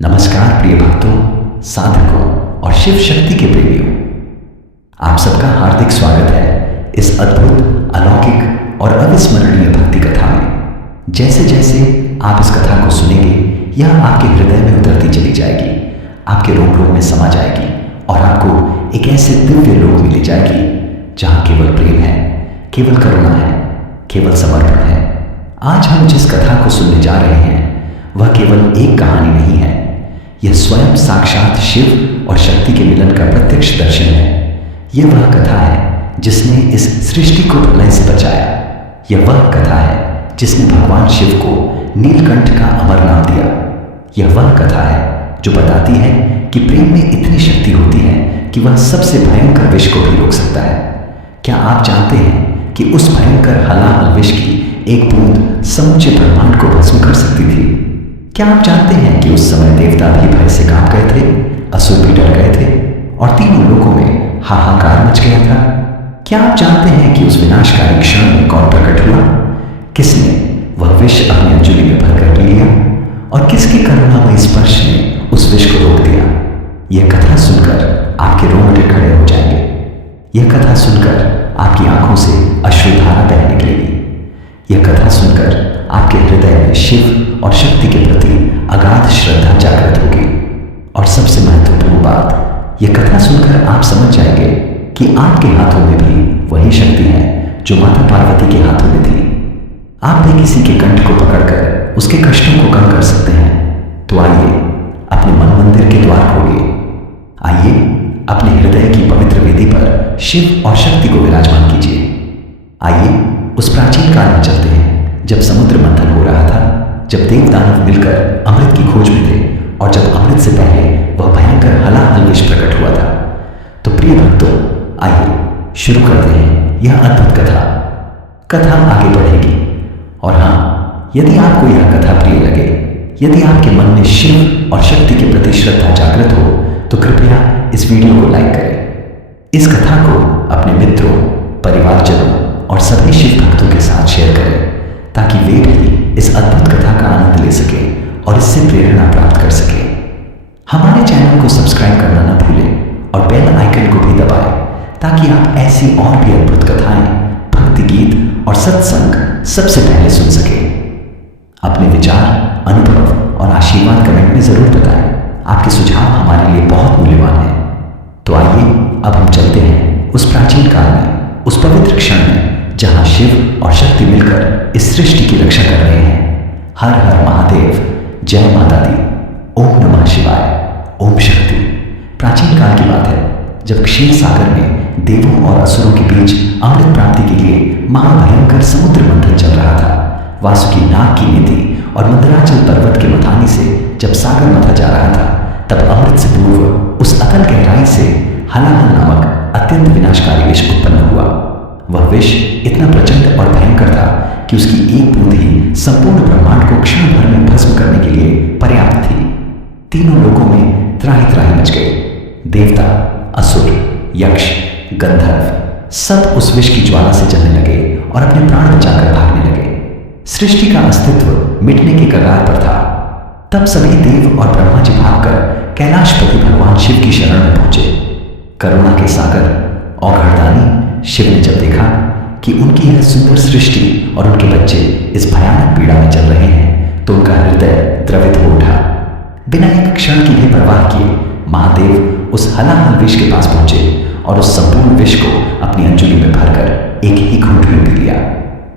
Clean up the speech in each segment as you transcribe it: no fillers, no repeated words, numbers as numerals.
नमस्कार प्रिय भक्तों, साधकों और शिव शक्ति के प्रेमियों, आप सबका हार्दिक स्वागत है इस अद्भुत, अलौकिक और अविस्मरणीय भक्ति कथा में। जैसे जैसे आप इस कथा को सुनेंगे, यह आपके हृदय में उतरती चली जाएगी, आपके रोम रोम में समा जाएगी और आपको एक ऐसे दिव्य लोक में ले जाएगी जहां केवल प्रेम है, केवल करुणा है, केवल समर्पण है। आज हम जिस कथा को सुनने जा रहे हैं वह केवल एक कहानी नहीं है, यह स्वयं साक्षात शिव और शक्ति के मिलन का प्रत्यक्ष दर्शन है। यह वह कथा है जिसने इस सृष्टि को प्रलय से बचाया। यह वह कथा है जिसने भगवान शिव को नीलकंठ का अमर नाम दिया। यह वह कथा है जो बताती है कि प्रेम में इतनी शक्ति होती है कि वह सबसे भयंकर विष को भी रोक सकता है। क्या आप जानते हैं कि उस भयंकर हलाहल विष की एक बूंद समूचे ब्रह्मांड को भस्म कर सकती थी? क्या आप जानते हैं कि उस समय देवता भी भय से कांप गए थे, असुर भी डर गए थे और तीनों लोकों में हाहाकार मच गया था? क्या आप जानते हैं कि उस विनाशकारी क्षण में कौन प्रकट हुआ? किसने वह विष अपनी अंजलि में भरकर पी लिया और किसके करुणामय स्पर्श ने उस विष को रोक दिया? यह कथा सुनकर आपके रोंगटे खड़े हो जाएंगे। यह कथा सुनकर आपकी आंखों से अश्रुधारा बह निकलेगी। यह कथा सुनकर आपके हृदय में शिव और शक्ति के प्रति अगाध श्रद्धा जागृत होगी। और सबसे महत्वपूर्ण बात, यह कथा सुनकर आप समझ जाएंगे कि आपके हाथों में भी वही शक्ति है जो माता पार्वती के हाथों में थी। आप भी किसी के कंठ को पकड़कर उसके कष्टों को कम कर सकते हैं। तो आइए अपने मन मंदिर के द्वार खोलिए। आइए अपने हृदय की पवित्र वेदी पर शिव और शक्ति को विराजमान कीजिए। आइए उस प्राचीन काल में चलते हैं जब समुद्र मंथन हो रहा था, जब देव दानव मिलकर अमृत की खोज में थे और जब अमृत से पहले वह भयंकर हलाहल विष प्रकट हुआ था। तो प्रिय भक्तों, आइए शुरू करते हैं यह अद्भुत कथा। कथा आगे बढ़ेगी और हाँ, यदि आपको यह कथा प्रिय लगे, यदि आपके मन में शिव और शक्ति के प्रति श्रद्धा जागृत हो, तो कृपया इस वीडियो को लाइक करें। इस कथा को अपने मित्रों, परिवारजनों और सभी शिव भक्तों के साथ शेयर करें ताकि वे भी इस अद्भुत कथा का आनंद ले सकें और इससे प्रेरणा प्राप्त कर सकें। हमारे चैनल को सब्सक्राइब करना न भूलें और बेल आइकन को भी दबाएं ताकि आप ऐसी और भी अद्भुत कथाएं, भक्ति गीत और सत्संग सबसे पहले सुन सकें। अपने विचार, अनुभव और आशीर्वाद कमेंट में जरूर बताएं। आपके सुझाव हमारे लिए बहुत मूल्यवान हैं। तो आइए अब हम चलते हैं उस प्राचीन काल में, उस पवित्र क्षण में जहां शिव और शक्ति मिलकर इस सृष्टि की रक्षा कर रहे हैं। हर हर महादेव, जय माता दी, ओम नमः शिवाय, ओम शक्ति। प्राचीन काल की बात है जब क्षीर सागर में देवों और असुरों के बीच अमृत प्राप्ति के लिए महाभयंकर समुद्र मंथन चल रहा था। वासुकी नाग की नीति और मंदराचल पर्वत के मथानी से जब सागर मथा जा रहा था, तब अमृत से पूर्व उस अतल गहराई से हलाहल नामक अत्यंत विनाशकारी विष उत्पन्न हुआ। वह विष इतना प्रचंड और भयंकर था कि उसकी एक बूंद ही संपूर्ण ब्रह्मांड को क्षण भर में भस्म करने के लिए पर्याप्त थी। तीनों लोकों में त्राही त्राही मच गए। देवता, असुर, यक्ष, गंधर्व सब उस विष की ज्वाला से जलने लगे और अपने प्राण बचाकर भागने लगे। सृष्टि का अस्तित्व मिटने के कगार पर था। तब सभी देव और ब्रह्मा जी भागकर कैलाशपति भगवान शिव की शरण में पहुंचे। करुणा के सागर औघड़दानी शिव ने जब देखा कि उनकी यह सुंदर सृष्टि और उनके बच्चे इस भयानक पीड़ा में चल रहे हैं, तो उनका हृदय द्रवित हो उठा। बिना एक क्षण की भी परवाह किए महादेव उस हलाहल विष के पास पहुंचे और उस संपूर्ण विष को अपनी अंजलि में भरकर एक ही घूंट में पी लिया।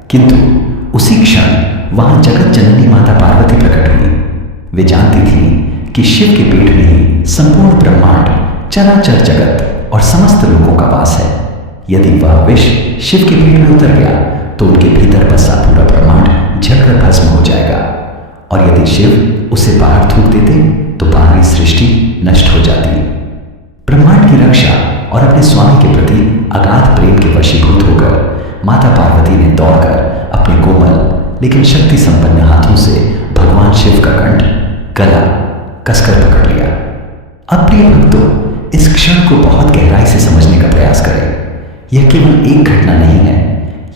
किंतु उसी क्षण वहां जगत जननी माता पार्वती प्रकट हुई। वे जानती थीं कि शिव के पेट में ही संपूर्ण ब्रह्मांड, चराचर जगत और समस्त लोगों का वास है। यदि वह विष शिव के पेट में उतर गया तो उनके भीतर बसा पूरा ब्रह्मांड जलकर भस्म हो जाएगा, और यदि शिव उसे बाहर थूक देते तो बाहरी सृष्टि नष्ट हो जाती। ब्रह्मांड की रक्षा और अपने स्वामी के प्रति अगाध प्रेम के वशीभूत होकर माता पार्वती ने दौड़कर अपने कोमल लेकिन शक्ति संपन्न हाथों से भगवान शिव का कंठ, गला कसकर पकड़ लिया। अब प्रिय भक्तों, इस क्षण को बहुत गहराई से समझने का प्रयास करें। यह केवल एक घटना नहीं है,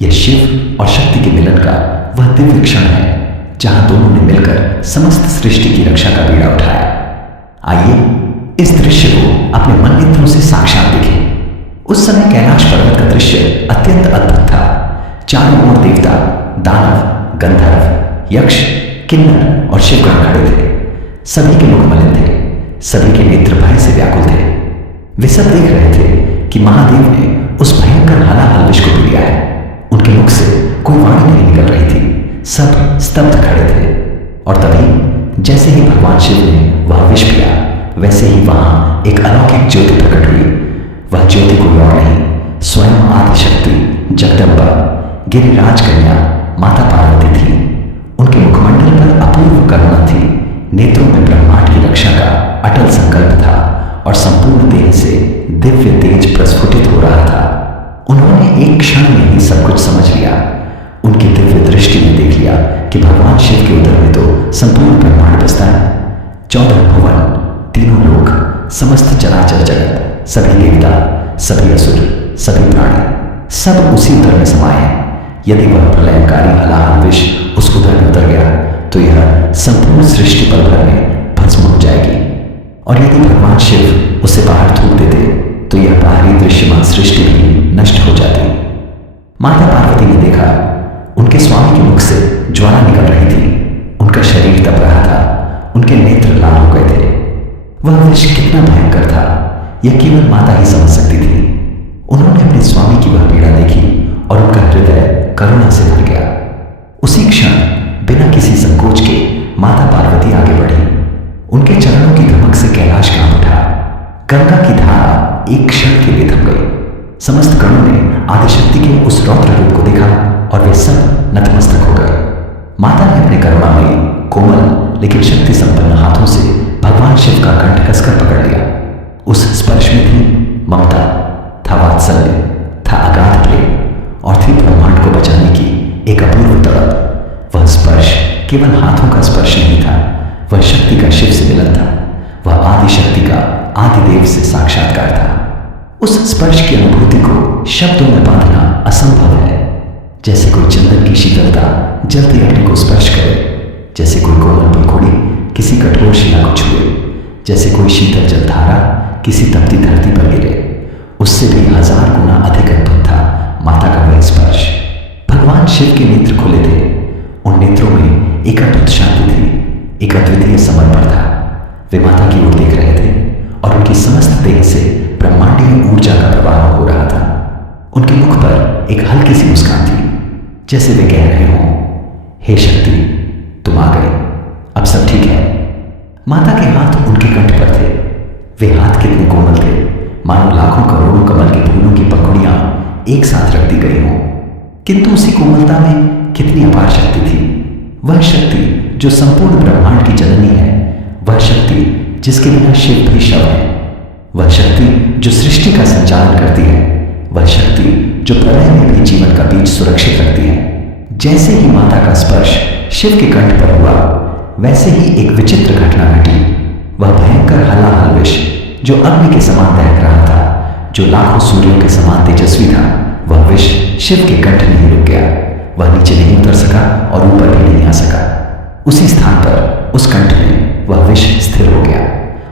यह शिव और शक्ति के मिलन का वह दिव्य क्षण है जहां दोनों ने मिलकर समस्त सृष्टि की रक्षा का बीड़ा उठाया। आइए इस दृश्य को अपने मन नेत्रों से साक्षात देखें। उस समय कैलाश पर्वत का दृश्य अत्यंत अद्भुत था। चारों ओर देवता, दानव, गंधर्व, यक्ष, किन्नर और शिवगण खड़े थे। सभी के मुख मलिन थे, सभी के नेत्र भय से व्याकुल थे। वे सब देख रहे थे कि महादेव ने उस भयंकर हलाहल विष को पी लिया है। उनके मुख से कोई वाणी नहीं निकल रही थी। सब स्तब्ध खड़े थे। और तभी जैसे ही भगवान शिव ने वह विष पिया, वैसे ही वहां एक अलौकिक ज्योति प्रकट हुई। वह ज्योति कोई और नहीं, स्वयं आदिशक्ति जगदम्बा गिरिराज कन्या माता पार्वती थी। उनके मुखमंडल पर अपूर्व करुणा थी, नेत्रों में ब्रह्मांड की रक्षा का अटल संकल्प था और संपूर्ण देह से दिव्य तेज प्रस्फुटित हो रहा था। उन्होंने एक क्षण में ही सब कुछ समझ लिया। उनकी दिव्य दृष्टि ने देख लिया कि भगवान शिव के उदर में तो संपूर्ण ब्रह्मांड बसता है। 14 भुवन, तीनों लोक, समस्त चराचर जगत, सभी देवता, सभी असुर, सभी प्राणी, सब उसी उदर में समाये हैं। यदि वह प्रलयकारी हलाहल विष उस उदर में उतर गया तो यह संपूर्ण सृष्टि पल भर में भस्म हो जाएगी। और यदि भगवान शिव उसे बाहर थूक देते तो यह बाहरी दृश्यमान सृष्टि भी नष्ट हो जाती। माता पार्वती ने देखा उनके स्वामी के मुख से ज्वाला निकल रही थी। उनका शरीर तप रहा था, उनके नेत्र लाल हो गए थे। वह विष कितना भयंकर था, यह केवल माता ही समझ सकती थी। उन्होंने अपने स्वामी की वह पीड़ा देखी और उनका हृदय करुणा से भर गया। उसी क्षण बिना किसी संकोच के माता पार्वती आगे बढ़ी। उनके चरणों की धमक से कैलाश कांप उठा। गंगा की धारा एक क्षण के लिए थम गई। समस्त गणों ने आदिशक्ति के उस रौद्र रूप को देखा और वे सब नतमस्तक हो गए। माता ने अपने करुणामयी, कोमल लेकिन शक्ति संपन्न हाथों से भगवान शिव का कंठ कसकर पकड़ लिया। उस स्पर्श में थी ममता, था वात्सल्य, था अगाध प्रेम और थी ब्रह्मांड को बचाने की एक अपूर्व तड़प। वह स्पर्श केवल हाथों का स्पर्श नहीं था, वह शक्ति का शिव से मिलन था। वह आदि शक्ति का आदिदेव से साक्षात्कार था। उस स्पर्श की अनुभूति को शब्दों में बांधना असंभव है। जैसे कोई चंदन की शीतलता जलती अग्नि को स्पर्श करे, जैसे कोई कोमल पंखुड़ी किसी कठोर शिला को छुए, जैसे कोई शीतल जलधारा किसी तपती धरती पर गिरे, उससे भी 1000 गुना अधिक अद्भुत था माता का वह स्पर्श। भगवान शिव के नेत्र खुले थे। उन नेत्रों में एक अद्भुत शांति थी, एक अद्वितीय समर्पण था। वे माता की ओर देख रहे थे और उनकी समस्त देह से ब्रह्मांडीय ऊर्जा का प्रवाह हो रहा था। उनके मुख पर एक हल्की सी मुस्कान थी, जैसे वे कह रहे हों, हे शक्ति, तुम आ गए, अब सब ठीक है। माता के हाथ उनके कंठ पर थे। वे हाथ कितने कोमल थे, मानो लाखों करोड़ों कमल के फूलों की पंखुड़ियां एक साथ रख दी गई हों। किंतु उसी कोमलता में कितनी अपार शक्ति थी। वह शक्ति जो संपूर्ण ब्रह्मांड की जननी है, वह शक्ति जिसके बिना शिव भी शव है, वह शक्ति जो सृष्टि का संचालन करती है, वह शक्ति जो प्रलय में भी जीवन का बीज सुरक्षित रखती है। जैसे ही माता का स्पर्श शिव के कंठ पर हुआ, वैसे ही एक विचित्र घटना घटी। वह भयंकर हलाहल विष जो अग्नि के समान दहक रहा था, जो लाखों सूर्यों के समान तेजस्वी था, वह विष शिव के कंठ नहीं रुक गया। वह नीचे नहीं उतर सका और ऊपर भी नहीं आ सका। उसी स्थान पर उस कंठ में वह विष स्थिर हो गया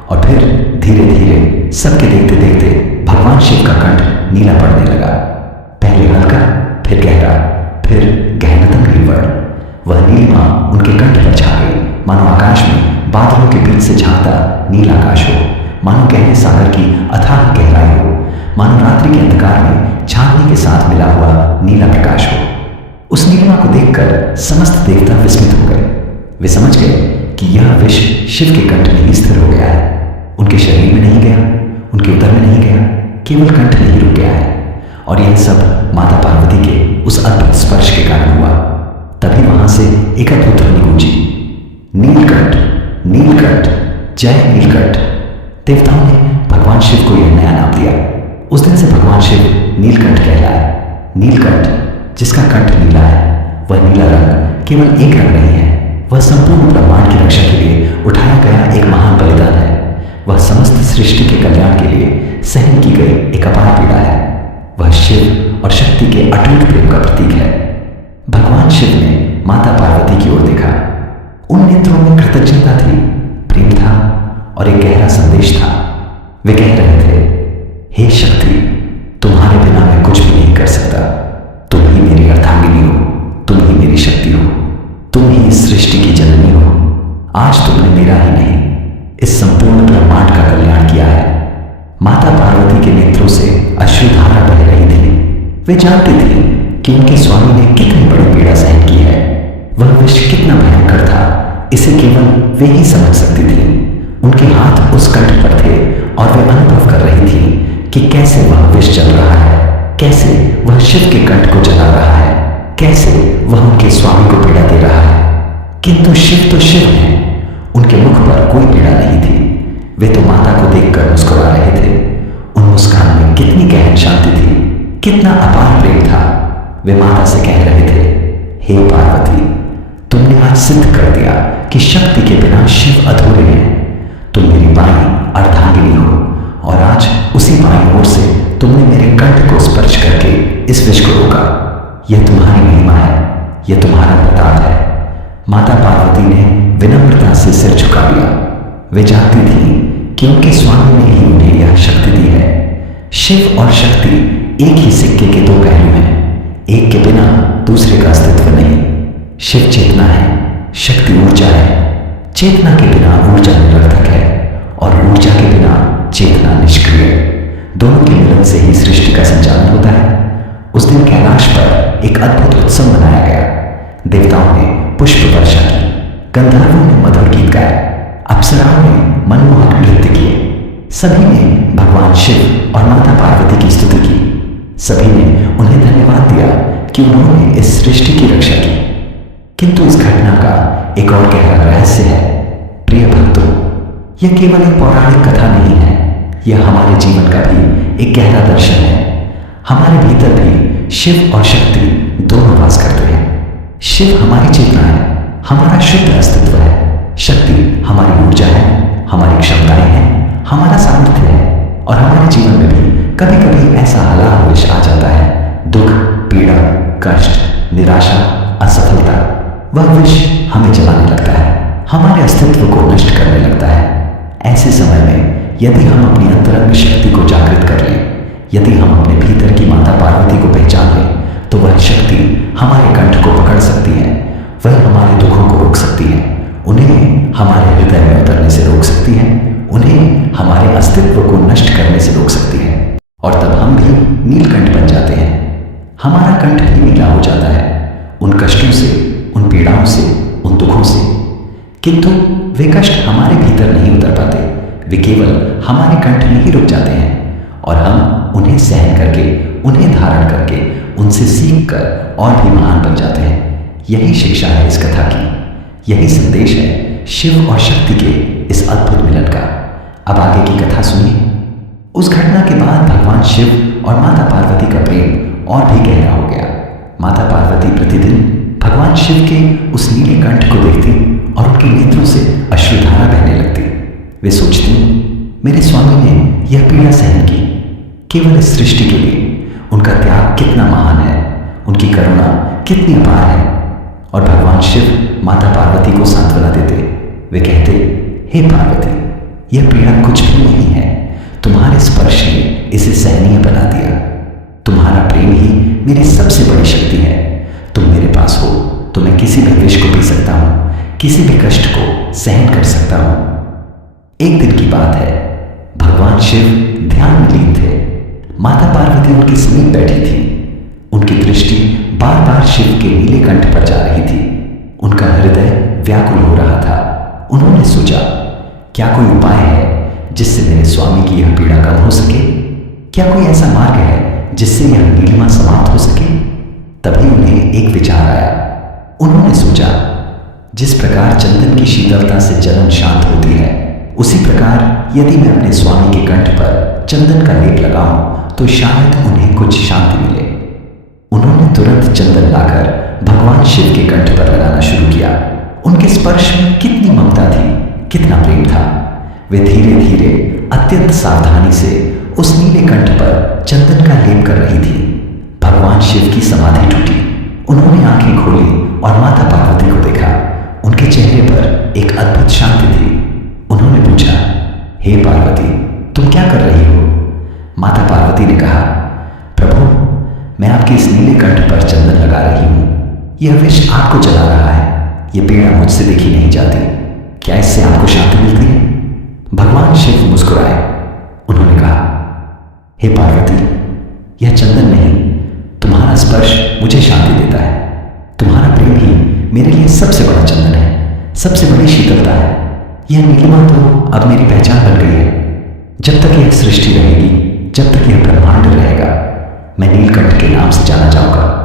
और फिर धीरे धीरे सबके देखते देखते भगवान शिव का कंठ नीला पड़ने लगा। पहले हल्का, फिर गहरा, फिर गहनतम नीलवर्ण। वह नीलिमा उनके कंठ पर छा गई, मानो आकाश में बादलों के बीच से झांकता नीला आकाश हो, मानो गहरे सागर की अथाह गहराई हो, मानो रात्रि के अंधकार में चांदनी के साथ मिला हुआ नीला प्रकाश हो। उस नीलिमा को देखकर समस्त देवता विस्मित हो गए। वे समझ गए कि यह विष शिव के कंठ में ही स्थिर हो गया है। उनके शरीर में नहीं गया, उनके उदर में नहीं गया, केवल कंठ में ही रुक गया है। और यह सब माता पार्वती के उस अद्भुत स्पर्श के कारण हुआ। तभी वहां से एक अद्भुत ध्वनि गूंजी, नीलकंठ, नीलकंठ, जय नीलकंठ। देवताओं ने भगवान शिव को यह नया नाम दिया। उस दिन से भगवान शिव नीलकंठ कहलाए। नीलकंठ, जिसका कंठ नीला है, वह नीला रंग केवल एक रंग नहीं है, वह संपूर्ण ब्रह्मांड की रक्षा के लिए उठाया गया एक महान बलिदान है। वह समस्त सृष्टि के कल्याण के लिए सहन की गई एक अपार पीड़ा है। वह शिव और शक्ति के अटूट प्रेम का प्रतीक है। भगवान शिव ने माता पार्वती की ओर देखा। उन नेत्रों में कृतज्ञता थी, प्रेम था और एक गहरा संदेश था। वे कह रहे थे, हे शक्ति, तुम्हारे बिना मैं कुछ भी नहीं कर सकता। तुम ही मेरी अर्धांगिनी हो, तुम ही मेरी शक्ति हो, तुम ही इस सृष्टि की जननी हो। आज तुमने मेरा ही नहीं, इस संपूर्ण ब्रह्मांड का कल्याण किया है। माता पार्वती के नेत्रों से अश्रुधारा बह रही थी। वे जानती थी कि उनके स्वामी ने कितनी बड़ी पीड़ा सहन की है। वह विष कितना भयंकर था, इसे केवल वे ही समझ सकती थी। उनके हाथ उस कंठ पर थे और वे अनुभव कर रही थी कि कैसे वह विष चल रहा है, कैसे वह शिव के कंठ को जला रहा है, कैसे वह उनके स्वामी को पीड़ा दे रहा है। किंतु शिव तो शिव है, उनके मुख पर कोई पीड़ा नहीं थी। वे तो माता को देखकर मुस्कुरा रहे थे। उन मुस्कान में कितनी गहन शांति थी, कितना अपार प्रेम था। वे माता से कह रहे थे, हे पार्वती, तुमने आज सिद्ध कर दिया कि शक्ति के बिना शिव अधूरे हैं। तुम मेरी बाईं अर्धांगिनी हो और आज उसी बाईं ओर से तुमने मेरे कंठ को स्पर्श करके इस विष को रोका। यह तुम्हारी महिमा है, यह तुम्हारा प्रताप है। माता पार्वती ने विनम्रता से सिर झुका लिया। वे जानती थी कि उनके स्वामी ने ही उन्हें यह शक्ति दी है। शिव और शक्ति एक ही सिक्के के दो पहलू हैं, एक के बिना दूसरे का अस्तित्व नहीं। शिव चेतना है, शक्ति ऊर्जा है। चेतना के बिना ऊर्जा निरर्थक है और ऊर्जा के बिना चेतना निष्क्रिय। दोनों के मिलन से ही सृष्टि का संचालन होता है। उस दिन कैलाश पर एक अद्भुत उत्सव मनाया गया। देवताओं ने पुष्प वर्षा की, गंधर्वों ने मधुर गीत गाए, अप्सराओं ने मनमोहक नृत्य किए। सभी ने भगवान शिव और माता पार्वती की स्तुति की। सभी ने उन्हें धन्यवाद दिया कि उन्होंने इस सृष्टि की रक्षा की। किंतु इस घटना का एक और गहरा रहस्य है। प्रिय भक्तों, यह केवल एक पौराणिक कथा नहीं है, यह हमारे जीवन का भी एक गहरा दर्शन है। हमारे भीतर भी शिव और शक्ति दोनों वास करते हैं। शिव हमारी चेतना है, हमारा शुद्ध अस्तित्व है। शक्ति हमारी ऊर्जा है, हमारी क्षमताएं हैं, हमारा सामर्थ्य है। और हमारे जीवन में भी कभी कभी ऐसा हलाहल विष आ जाता है, दुख, पीड़ा, कष्ट, निराशा, असफलता। वह विष हमें जलाने लगता है, हमारे अस्तित्व को नष्ट करने लगता है। ऐसे समय में यदि हम अपनी अंतरंग शक्ति को जागृत कर लें, यदि हम अपने भीतर की माता पार्वती को पहचान लें, तो वह शक्ति हमारे कंठ को पकड़ सकती है। वह हमारे दुखों को रोक सकती है, उन्हें हमारे हृदय में उतरने से रोक सकती है, उन्हें हमारे अस्तित्व को नष्ट करने से रोक सकती है। और तब हम भी नीलकंठ बन जाते हैं। हमारा कंठ भी नीला हो जाता है, उन कष्टों से, उन पीड़ाओं से, उन दुखों से। किंतु वे कष्ट हमारे भीतर नहीं उतर पाते, वे केवल हमारे कंठ में ही रुक जाते हैं और हम उन्हें सहन करके, उन्हें धारण करके, उनसे सीख कर और भी महान बन जाते हैं। यही शिक्षा है इस कथा की, यही संदेश है शिव और शक्ति के इस अद्भुत मिलन का। अब आगे की कथा सुनिए। उस घटना के बाद भगवान शिव और माता पार्वती का प्रेम और भी गहरा हो गया। माता पार्वती प्रतिदिन भगवान शिव के उस नीले कंठ को देखती और उनके नेत्रों से अश्रुधारा बहने लगती। वे सोचती, मेरे स्वामी ने यह पीड़ा सहन की केवल इस सृष्टि के लिए। उनका त्याग कितना महान है, उनकी करुणा कितनी अपार है। और भगवान शिव माता पार्वती को सांत्वना देते। वे कहते, हे पार्वती, यह पीड़ा कुछ भी नहीं है, तुम्हारे स्पर्श ने इसे सहनीय बना दिया। तुम्हारा प्रेम ही मेरी सबसे बड़ी शक्ति है। तुम मेरे पास हो तो मैं किसी भी विष को पी सकता हूं, किसी भी कष्ट को सहन कर सकता हूं। एक दिन की बात है, भगवान शिव ध्यान में लीन थे। माता पार्वती उनके समीप बैठी थी। उनकी दृष्टि बार बार शिव के नीले कंठ पर जा रही थी। उनका हृदय व्याकुल हो रहा था। उन्होंने सोचा, क्या कोई उपाय है जिससे मेरे स्वामी की यह पीड़ा कम हो सके? क्या कोई ऐसा मार्ग है जिससे यह नीलिमा समाप्त हो सके? तभी उन्हें एक विचार आया। उन्होंने सोचा, जिस प्रकार चंदन की शीतलता से जलन शांत होती है, उसी प्रकार यदि मैं अपने स्वामी के कंठ पर चंदन का लेप लगाऊं तो शायद उन्हें कुछ शांति मिले। उन्होंने तुरंत चंदन लाकर भगवान शिव के कंठ पर लगाना शुरू किया। उनके स्पर्श में कितनी ममता थी, कितना प्रेम था। वे धीरे धीरे अत्यंत सावधानी से उस नीले कंठ पर चंदन का लेप कर रही थी। भगवान शिव की समाधि टूटी। उन्होंने आंखें खोली और माता पार्वती को देखा। उनके चेहरे पर एक अद्भुत शांति थी। उन्होंने पूछा, यह विष आपको जला रहा है, यह पीड़ा मुझसे देखी नहीं जाती, क्या इससे आपको शांति मिलती है? भगवान शिव मुस्कुराए। उन्होंने कहा, हे पार्वती, यह चंदन नहीं, तुम्हारा स्पर्श मुझे शांति देता है। तुम्हारा प्रेम ही मेरे लिए सबसे बड़ा चंदन है, सबसे बड़ी शीतलता है। यह नीलिमा तो अब मेरी पहचान बन गई है। जब तक यह सृष्टि रहेगी, जब तक यह ब्रह्मांड रहेगा, मैं नीलकंठ के नाम से जाना जाऊंगा।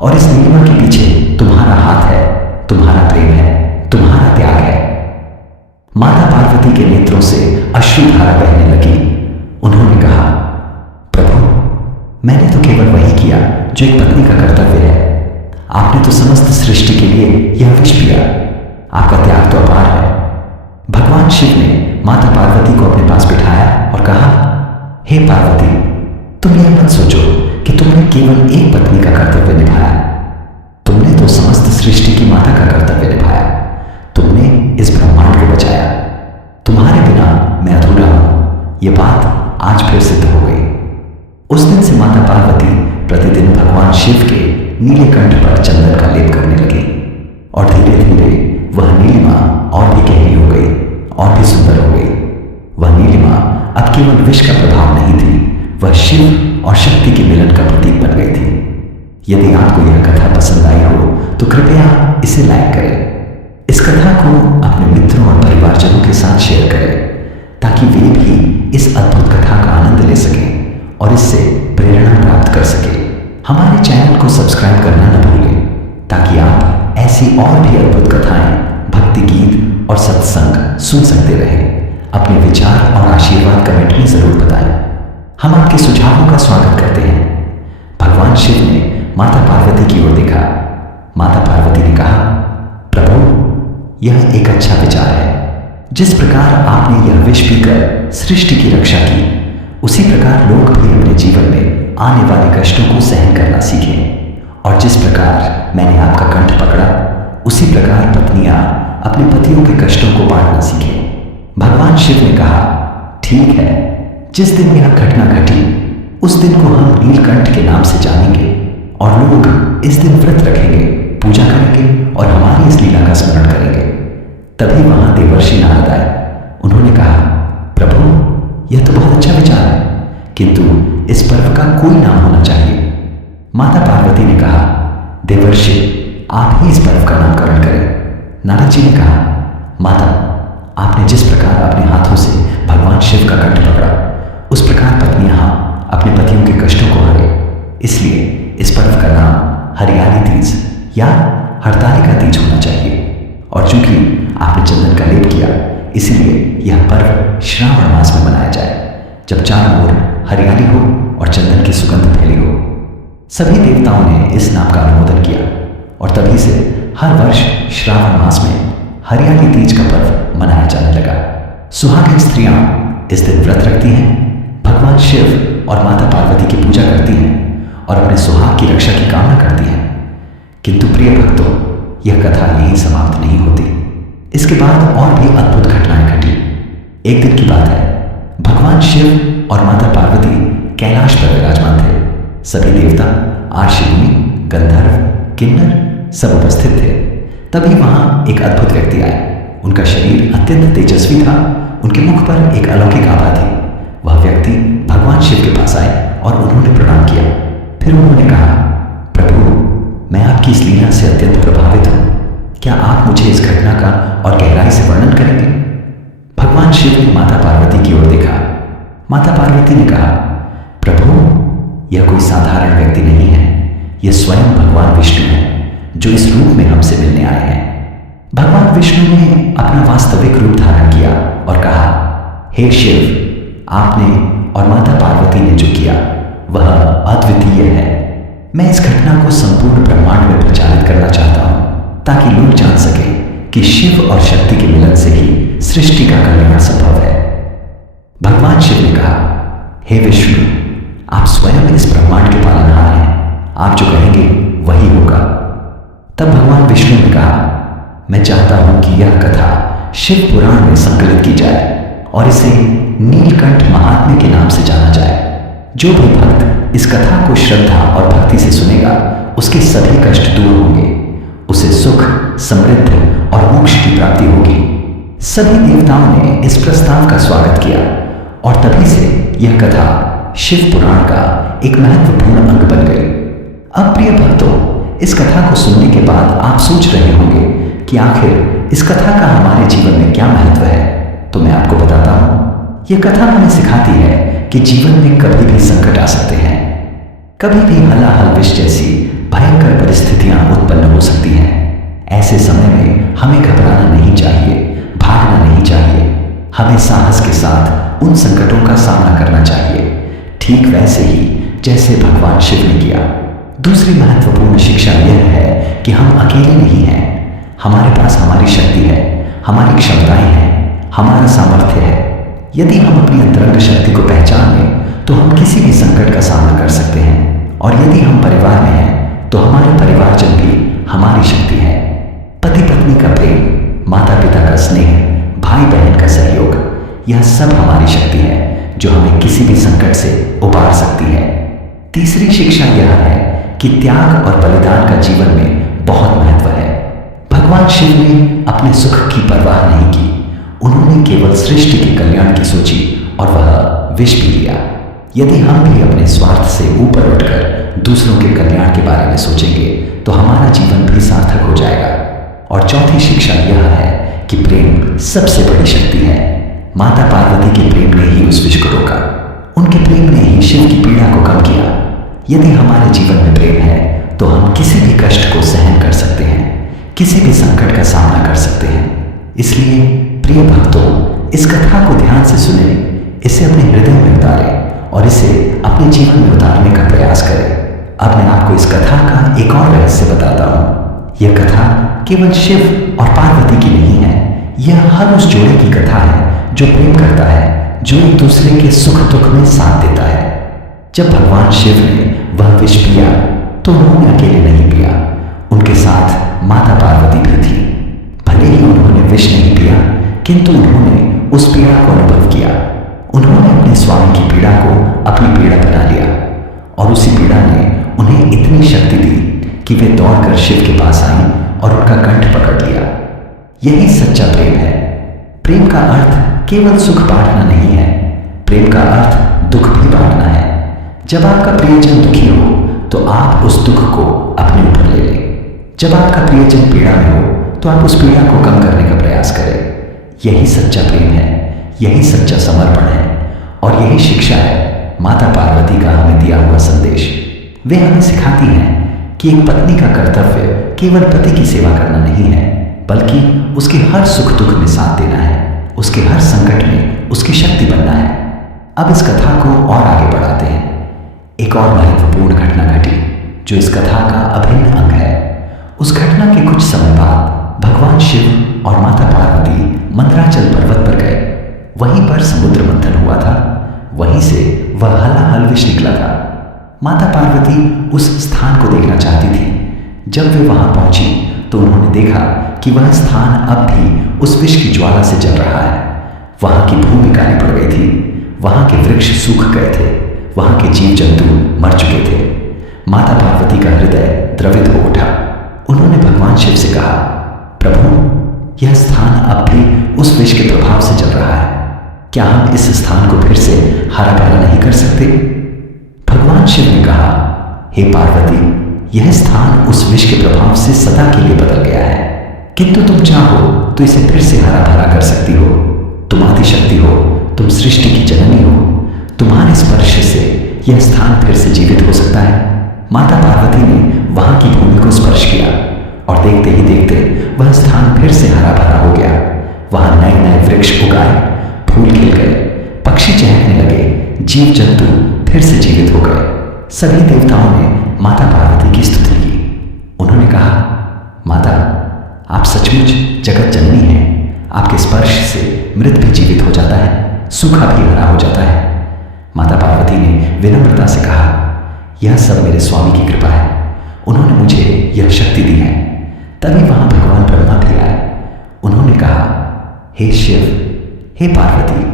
और इस नीलिमा के पीछे तुम्हारा हाथ है, तुम्हारा प्रेम है, तुम्हारा त्याग है। माता पार्वती के नेत्रों से अश्रुधारा बहने लगी। उन्होंने कहा, प्रभु, मैंने तो केवल वही किया जो एक पत्नी का कर्तव्य है। आपने तो समस्त सृष्टि के लिए यह विष पिया। आपका त्याग तो अपार है। भगवान शिव ने माता पार्वती को अपने पास बिठाया और कहा, हे पार्वती, तुम यह मत सोचो कि तुमने केवल एक पत्नी का कर्तव्य निभाया। तुमने तो समस्त सृष्टि की माता का कर्तव्य निभाया। तुमने इस ब्रह्मांड को बचाया। तुम्हारे बिना मैं अधूरा हूं। यह बात आज फिर सिद्ध हो गई। उस दिन से माता पार्वती प्रतिदिन भगवान शिव के नीले कंठ पर चंदन का लेप करने लगी और धीरे धीरे वह नीलिमा और भी गहरी हो गई और भी सुंदर हो गई। वह नीलिमा अब केवल विष का प्रभाव नहीं थी, वह शिव और शक्ति के मिलन का प्रतीक बन गई थी। यदि आपको यह कथा पसंद आई हो तो कृपया इसे लाइक करें। इस कथा को अपने मित्रों और परिवारजनों के साथ शेयर करें ताकि वे भी इस अद्भुत कथा का आनंद ले सकें और इससे प्रेरणा प्राप्त कर सकें। हमारे चैनल को सब्सक्राइब करना न भूलें ताकि आप ऐसी और भी अद्भुत कथाएं, भक्ति गीत और सत्संग सुन सकते रहें। अपने विचार और आशीर्वाद कमेंट में जरूर बताएं। हम आपके सुझावों का स्वागत करते हैं। भगवान शिव ने माता पार्वती की ओर देखा। माता पार्वती ने कहा, प्रभु, यह एक अच्छा विचार है। जिस प्रकार आपने यह विष पीकर सृष्टि की रक्षा की, उसी प्रकार लोग भी अपने जीवन में आने वाले कष्टों को सहन करना सीखें। और जिस प्रकार मैंने आपका कंठ पकड़ा, उसी प्रकार पत्नियां अपने पतियों के कष्टों को बांटना सीखें। भगवान शिव ने कहा, ठीक है, जिस दिन यह घटना घटी उस दिन को हम नीलकंठ के नाम से जानेंगे और लोग इस दिन व्रत रखेंगे, पूजा करेंगे और हमारी इस लीला का स्मरण करेंगे। तभी वहां देवर्षि नारद आए। उन्होंने कहा, प्रभु, यह तो बहुत अच्छा विचार है, किंतु इस पर्व का कोई नाम होना चाहिए। माता पार्वती ने कहा, देवर्षि, आप ही इस पर्व का नामकरण करें। नारद जी ने कहा, माता, आपने जिस प्रकार अपने हाथों से भगवान शिव का कंठ पकड़ा, उस प्रकार पत्नियां अपने पतियों के कष्टों को हरे। इसलिए इस पर्व का नाम हरियाली तीज या हरतालिका तीज होना चाहिए। और चूंकि आपने चंदन का लेप किया, इसलिए यह पर्व श्रावण मास में मनाया जाए, जब चारों ओर हरियाली हो और चंदन की सुगंध फैली हो। सभी देवताओं ने इस नाम का अनुमोदन किया और तभी से हर वर्ष श्रावण मास में हरियाली तीज का पर्व मनाया जाने लगा। सुहागिन स्त्रियां इस दिन व्रत रखती हैं, भगवान शिव और माता पार्वती की पूजा करती हैं और अपने सुहाग की रक्षा की कामना करती हैं। किंतु प्रिय भक्तों, यह कथा यहीं समाप्त नहीं होती। इसके बाद और भी अद्भुत घटनाएं घटी। एक दिन की बात है, भगवान शिव और माता पार्वती कैलाश पर विराजमान थे। सभी देवता, आर्षि मुनि, गंधर्व, किन्नर सब उपस्थित थे। तभी वहां एक अद्भुत व्यक्ति आए। उनका शरीर अत्यंत तेजस्वी था, उनके मुख पर एक अलौकिक आभा थी। वह व्यक्ति भगवान शिव के पास आए और उन्होंने प्रणाम किया। फिर उन्होंने कहा, प्रभु, मैं आपकी इस लीला से अत्यंत प्रभावित हूं। क्या आप मुझे इस घटना का और गहराई से वर्णन करेंगे? भगवान शिव ने माता पार्वती की ओर देखा। माता पार्वती ने कहा, प्रभु, यह कोई साधारण व्यक्ति नहीं है, यह स्वयं भगवान विष्णु है जो इस रूप में हमसे मिलने आए हैं। भगवान विष्णु ने अपना वास्तविक रूप धारण किया और कहा, हे शिव, आपने और माता पार्वती ने जो किया वह अद्वितीय है। मैं इस घटना को संपूर्ण ब्रह्मांड में प्रचारित करना चाहता हूं ताकि लोग जान सकें कि शिव और शक्ति के मिलन से ही सृष्टि का कल्याण संभव है। भगवान शिव ने कहा, हे विष्णु, आप स्वयं इस ब्रह्मांड के पालनहार हैं, आप जो कहेंगे वही होगा। तब भगवान विष्णु ने कहा, मैं चाहता हूं कि यह कथा शिव पुराण में संकलित की जाए और इसे नीलकंठ महात्म्य के नाम से जाना जाए। जो भी भक्त इस कथा को श्रद्धा और भक्ति से सुनेगा, उसके सभी कष्ट दूर होंगे, उसे सुख, समृद्धि और मोक्ष की प्राप्ति होगी। सभी देवताओं ने इस प्रस्ताव का स्वागत किया और तभी से यह कथा शिव पुराण का एक महत्वपूर्ण अंग बन गई। अब प्रिय भक्तों, इस कथा को सुनने के बाद आप सोच रहे होंगे कि आखिर इस कथा का हमारे जीवन में क्या महत्व है। तो मैं आपको बताता हूं। यह कथा हमें सिखाती है कि जीवन में कभी भी संकट आ सकते हैं, कभी भी हलाहल विष जैसी भयंकर परिस्थितियां उत्पन्न हो सकती हैं। ऐसे समय में हमें घबराना नहीं चाहिए, भागना नहीं चाहिए। हमें साहस के साथ उन संकटों का सामना करना चाहिए, ठीक वैसे ही जैसे भगवान शिव ने किया। दूसरी महत्वपूर्ण शिक्षा यह है कि हम अकेले नहीं हैं। हमारे पास हमारी शक्ति है, हमारी क्षमताएं हैं, हमारा सामर्थ्य है। यदि हम अपनी अंतरंग शक्ति को पहचान लें तो हम किसी भी संकट का सामना कर सकते हैं। और यदि हम परिवार में हैं तो हमारे परिवारजन भी हमारी शक्ति है। पति पत्नी का प्रेम, माता पिता का स्नेह, भाई बहन का सहयोग, यह सब हमारी शक्ति है जो हमें किसी भी संकट से उबार सकती है। तीसरी शिक्षा यह है कि त्याग और बलिदान का जीवन में बहुत महत्व है। भगवान शिव ने अपने सुख की परवाह नहीं की। उन्होंने केवल सृष्टि के कल्याण की सोची और वह विष पी लिया। यदि हम भी अपने स्वार्थ से ऊपर उठकर दूसरों के कल्याण के बारे में सोचेंगे तो हमारा जीवन भी सार्थक हो जाएगा। और चौथी शिक्षा यह है कि प्रेम सबसे बड़ी शक्ति है। माता पार्वती के प्रेम ने ही उस विष को रोका। उनके प्रेम ने ही शिव की पीड़ा को कम किया। यदि हमारे जीवन में प्रेम है तो हम किसी भी कष्ट को सहन कर सकते हैं, किसी भी संकट का सामना कर सकते हैं। इसलिए प्रिय भक्तों, इस कथा को ध्यान से सुने, इसे अपने हृदय में उतारें और इसे अपने जीवन में उतारने का प्रयास करें। अब मैं आपको इस कथा का एक और रहस्य बताता हूँ। यह कथा केवल शिव और पार्वती की नहीं है। यह हर उस जोड़े की कथा है जो प्रेम करता है, जो एक दूसरे के सुख दुख में साथ देता है। जब भगवान शिव ने वह विष पिया तो उन्होंने अकेले नहीं पिया, उनके साथ माता पार्वती भी थी। भले ही उन्होंने विष नहीं पिया, किंतु उन्होंने उस पीड़ा को अनुभव किया। उन्होंने अपने स्वामी की पीड़ा को अपनी पीड़ा बना लिया और उसी पीड़ा ने उन्हें इतनी शक्ति दी कि वे दौड़कर शिव के पास आईं और उनका कंठ पकड़ लिया। यही सच्चा प्रेम है। प्रेम का अर्थ केवल सुख बांटना नहीं है, प्रेम का अर्थ दुख भी बांटना है। जब आपका प्रियजन दुखी हो तो आप उस दुख को अपने ऊपर ले लें। जब आपका प्रियजन पीड़ा में हो तो आप उस पीड़ा को कम करने का प्रयास करें। यही सच्चा प्रेम है, यही सच्चा समर्पण है और यही शिक्षा है माता पार्वती का हमें दिया हुआ संदेश। वे हमें सिखाती हैं कि एक पत्नी का कर्तव्य केवल पति की सेवा करना नहीं है, बल्कि उसके हर सुख दुख में साथ देना है, उसके हर संकट में उसकी शक्ति बनना है। अब इस कथा को और आगे बढ़ाते हैं। एक और महत्वपूर्ण घटना घटी जो इस कथा का अभिन्न अंग है। उस घटना के कुछ समय बाद भगवान शिव और माता पार्वती मंदराचल पर्वत पर गए। वहीं पर समुद्र मंथन हुआ था, वहीं से वह हलाहल विष निकला था। माता पार्वती उस स्थान को देखना चाहती थी। जब वे वहां पहुंची तो उन्होंने देखा कि वह स्थान अब भी उस विष की ज्वाला से जल रहा है। वहां की भूमि काली पड़ गई थी, वहां के वृक्ष सूख गए थे, वहां के जीव जंतु मर चुके थे। माता पार्वती का हृदय द्रवित हो उठा। उन्होंने भगवान शिव से कहा, प्रभु, यह स्थान अब भी उस विष के प्रभाव से जल रहा है। क्या हम इस स्थान को फिर से हरा भरा नहीं कर सकते? भगवान शिव ने कहा, हे पार्वती, यह स्थान उस विष के प्रभाव से सदा के लिए बदल गया है, किंतु तुम चाहो तो इसे फिर से हरा भरा कर सकती हो। तुम आदिशक्ति हो, तुम सृष्टि की जननी हो, तुम्हारे स्पर्श से यह स्थान फिर से जीवित हो सकता है। माता पार्वती ने वहां की भूमि को स्पर्श किया और देखते ही देखते वह स्थान फिर से हरा भरा हो गया। वहां नए नए वृक्ष उगाए, फूल खिल गए, पक्षी चहकने लगे, जीव जंतु फिर से जीवित हो गए। सभी देवताओं ने माता पार्वती की स्तुति की। उन्होंने कहा, माता, आप सचमुच जगत जननी हैं। आपके स्पर्श से मृत भी जीवित हो जाता है, सूखा भी हरा हो जाता है। माता पार्वती ने विनम्रता से कहा, यह सब मेरे स्वामी की कृपा है, उन्होंने मुझे यह शक्ति दी है। तभी वहां भगवान ब्रह्मा भी आए। उन्होंने कहा, हे शिव, हे पार्वती,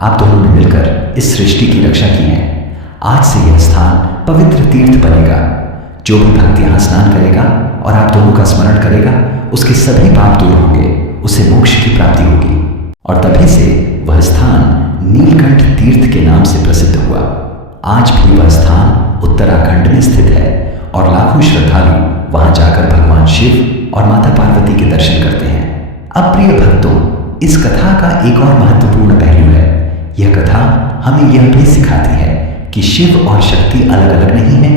आप दोनों ने मिलकर इस सृष्टि की रक्षा की है। आज से यह स्थान पवित्र तीर्थ बनेगा। जो भी भक्त यहाँ स्नान करेगा और आप दोनों का स्मरण करेगा, उसके सभी पाप दूर होंगे, उसे मोक्ष की प्राप्ति होगी। और तभी से वह स्थान नीलकंठ तीर्थ के नाम से प्रसिद्ध हुआ। आज भी वह स्थान उत्तराखंड में स्थित है और लाखों श्रद्धालु वहां जाकर भगवान शिव और माता पार्वती के दर्शन करते हैं। अब प्रिय भक्तों, इस कथा का एक और महत्वपूर्ण पहलू है। यह कथा हमें यह भी सिखाती है कि शिव और शक्ति अलग अलग नहीं है,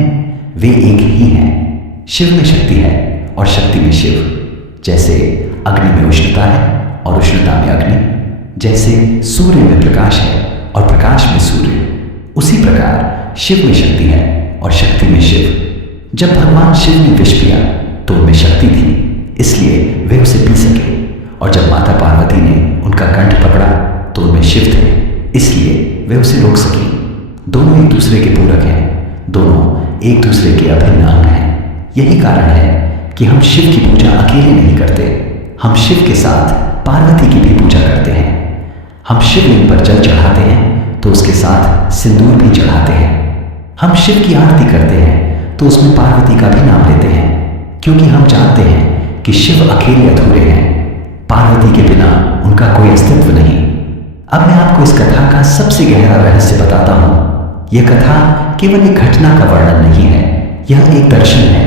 वे एक ही हैं। शिव में शक्ति है और शक्ति में शिव। जैसे अग्नि में उष्णता है और उष्णता में अग्नि, जैसे सूर्य में प्रकाश है और प्रकाश में सूर्य, उसी प्रकार शिव में शक्ति है और शक्ति में शिव। जब भगवान शिव ने विष पिया तो उनमें शक्ति थी, इसलिए वे उसे पी सके, और जब माता पार्वती ने उनका कंठ पकड़ा तो उनमें शिव थे, इसलिए वे उसे रोक सकी। दोनों एक दूसरे के पूरक हैं, दोनों एक दूसरे के अभिन्न अंग हैं। यही कारण है कि हम शिव की पूजा अकेले नहीं करते, हम शिव के साथ पार्वती की भी पूजा करते हैं। हम शिवलिंग पर जल चढ़ाते हैं तो उसके साथ सिंदूर भी चढ़ाते हैं। हम शिव की आरती करते हैं तो उसमें पार्वती का भी नाम लेते हैं, क्योंकि हम जानते हैं कि शिव अकेले अधूरे हैं, पार्वती के बिना उनका कोई अस्तित्व नहीं। अब मैं आपको इस कथा का सबसे गहरा रहस्य बताता हूं। यह कथा केवल एक घटना का वर्णन नहीं है, यह एक दर्शन है,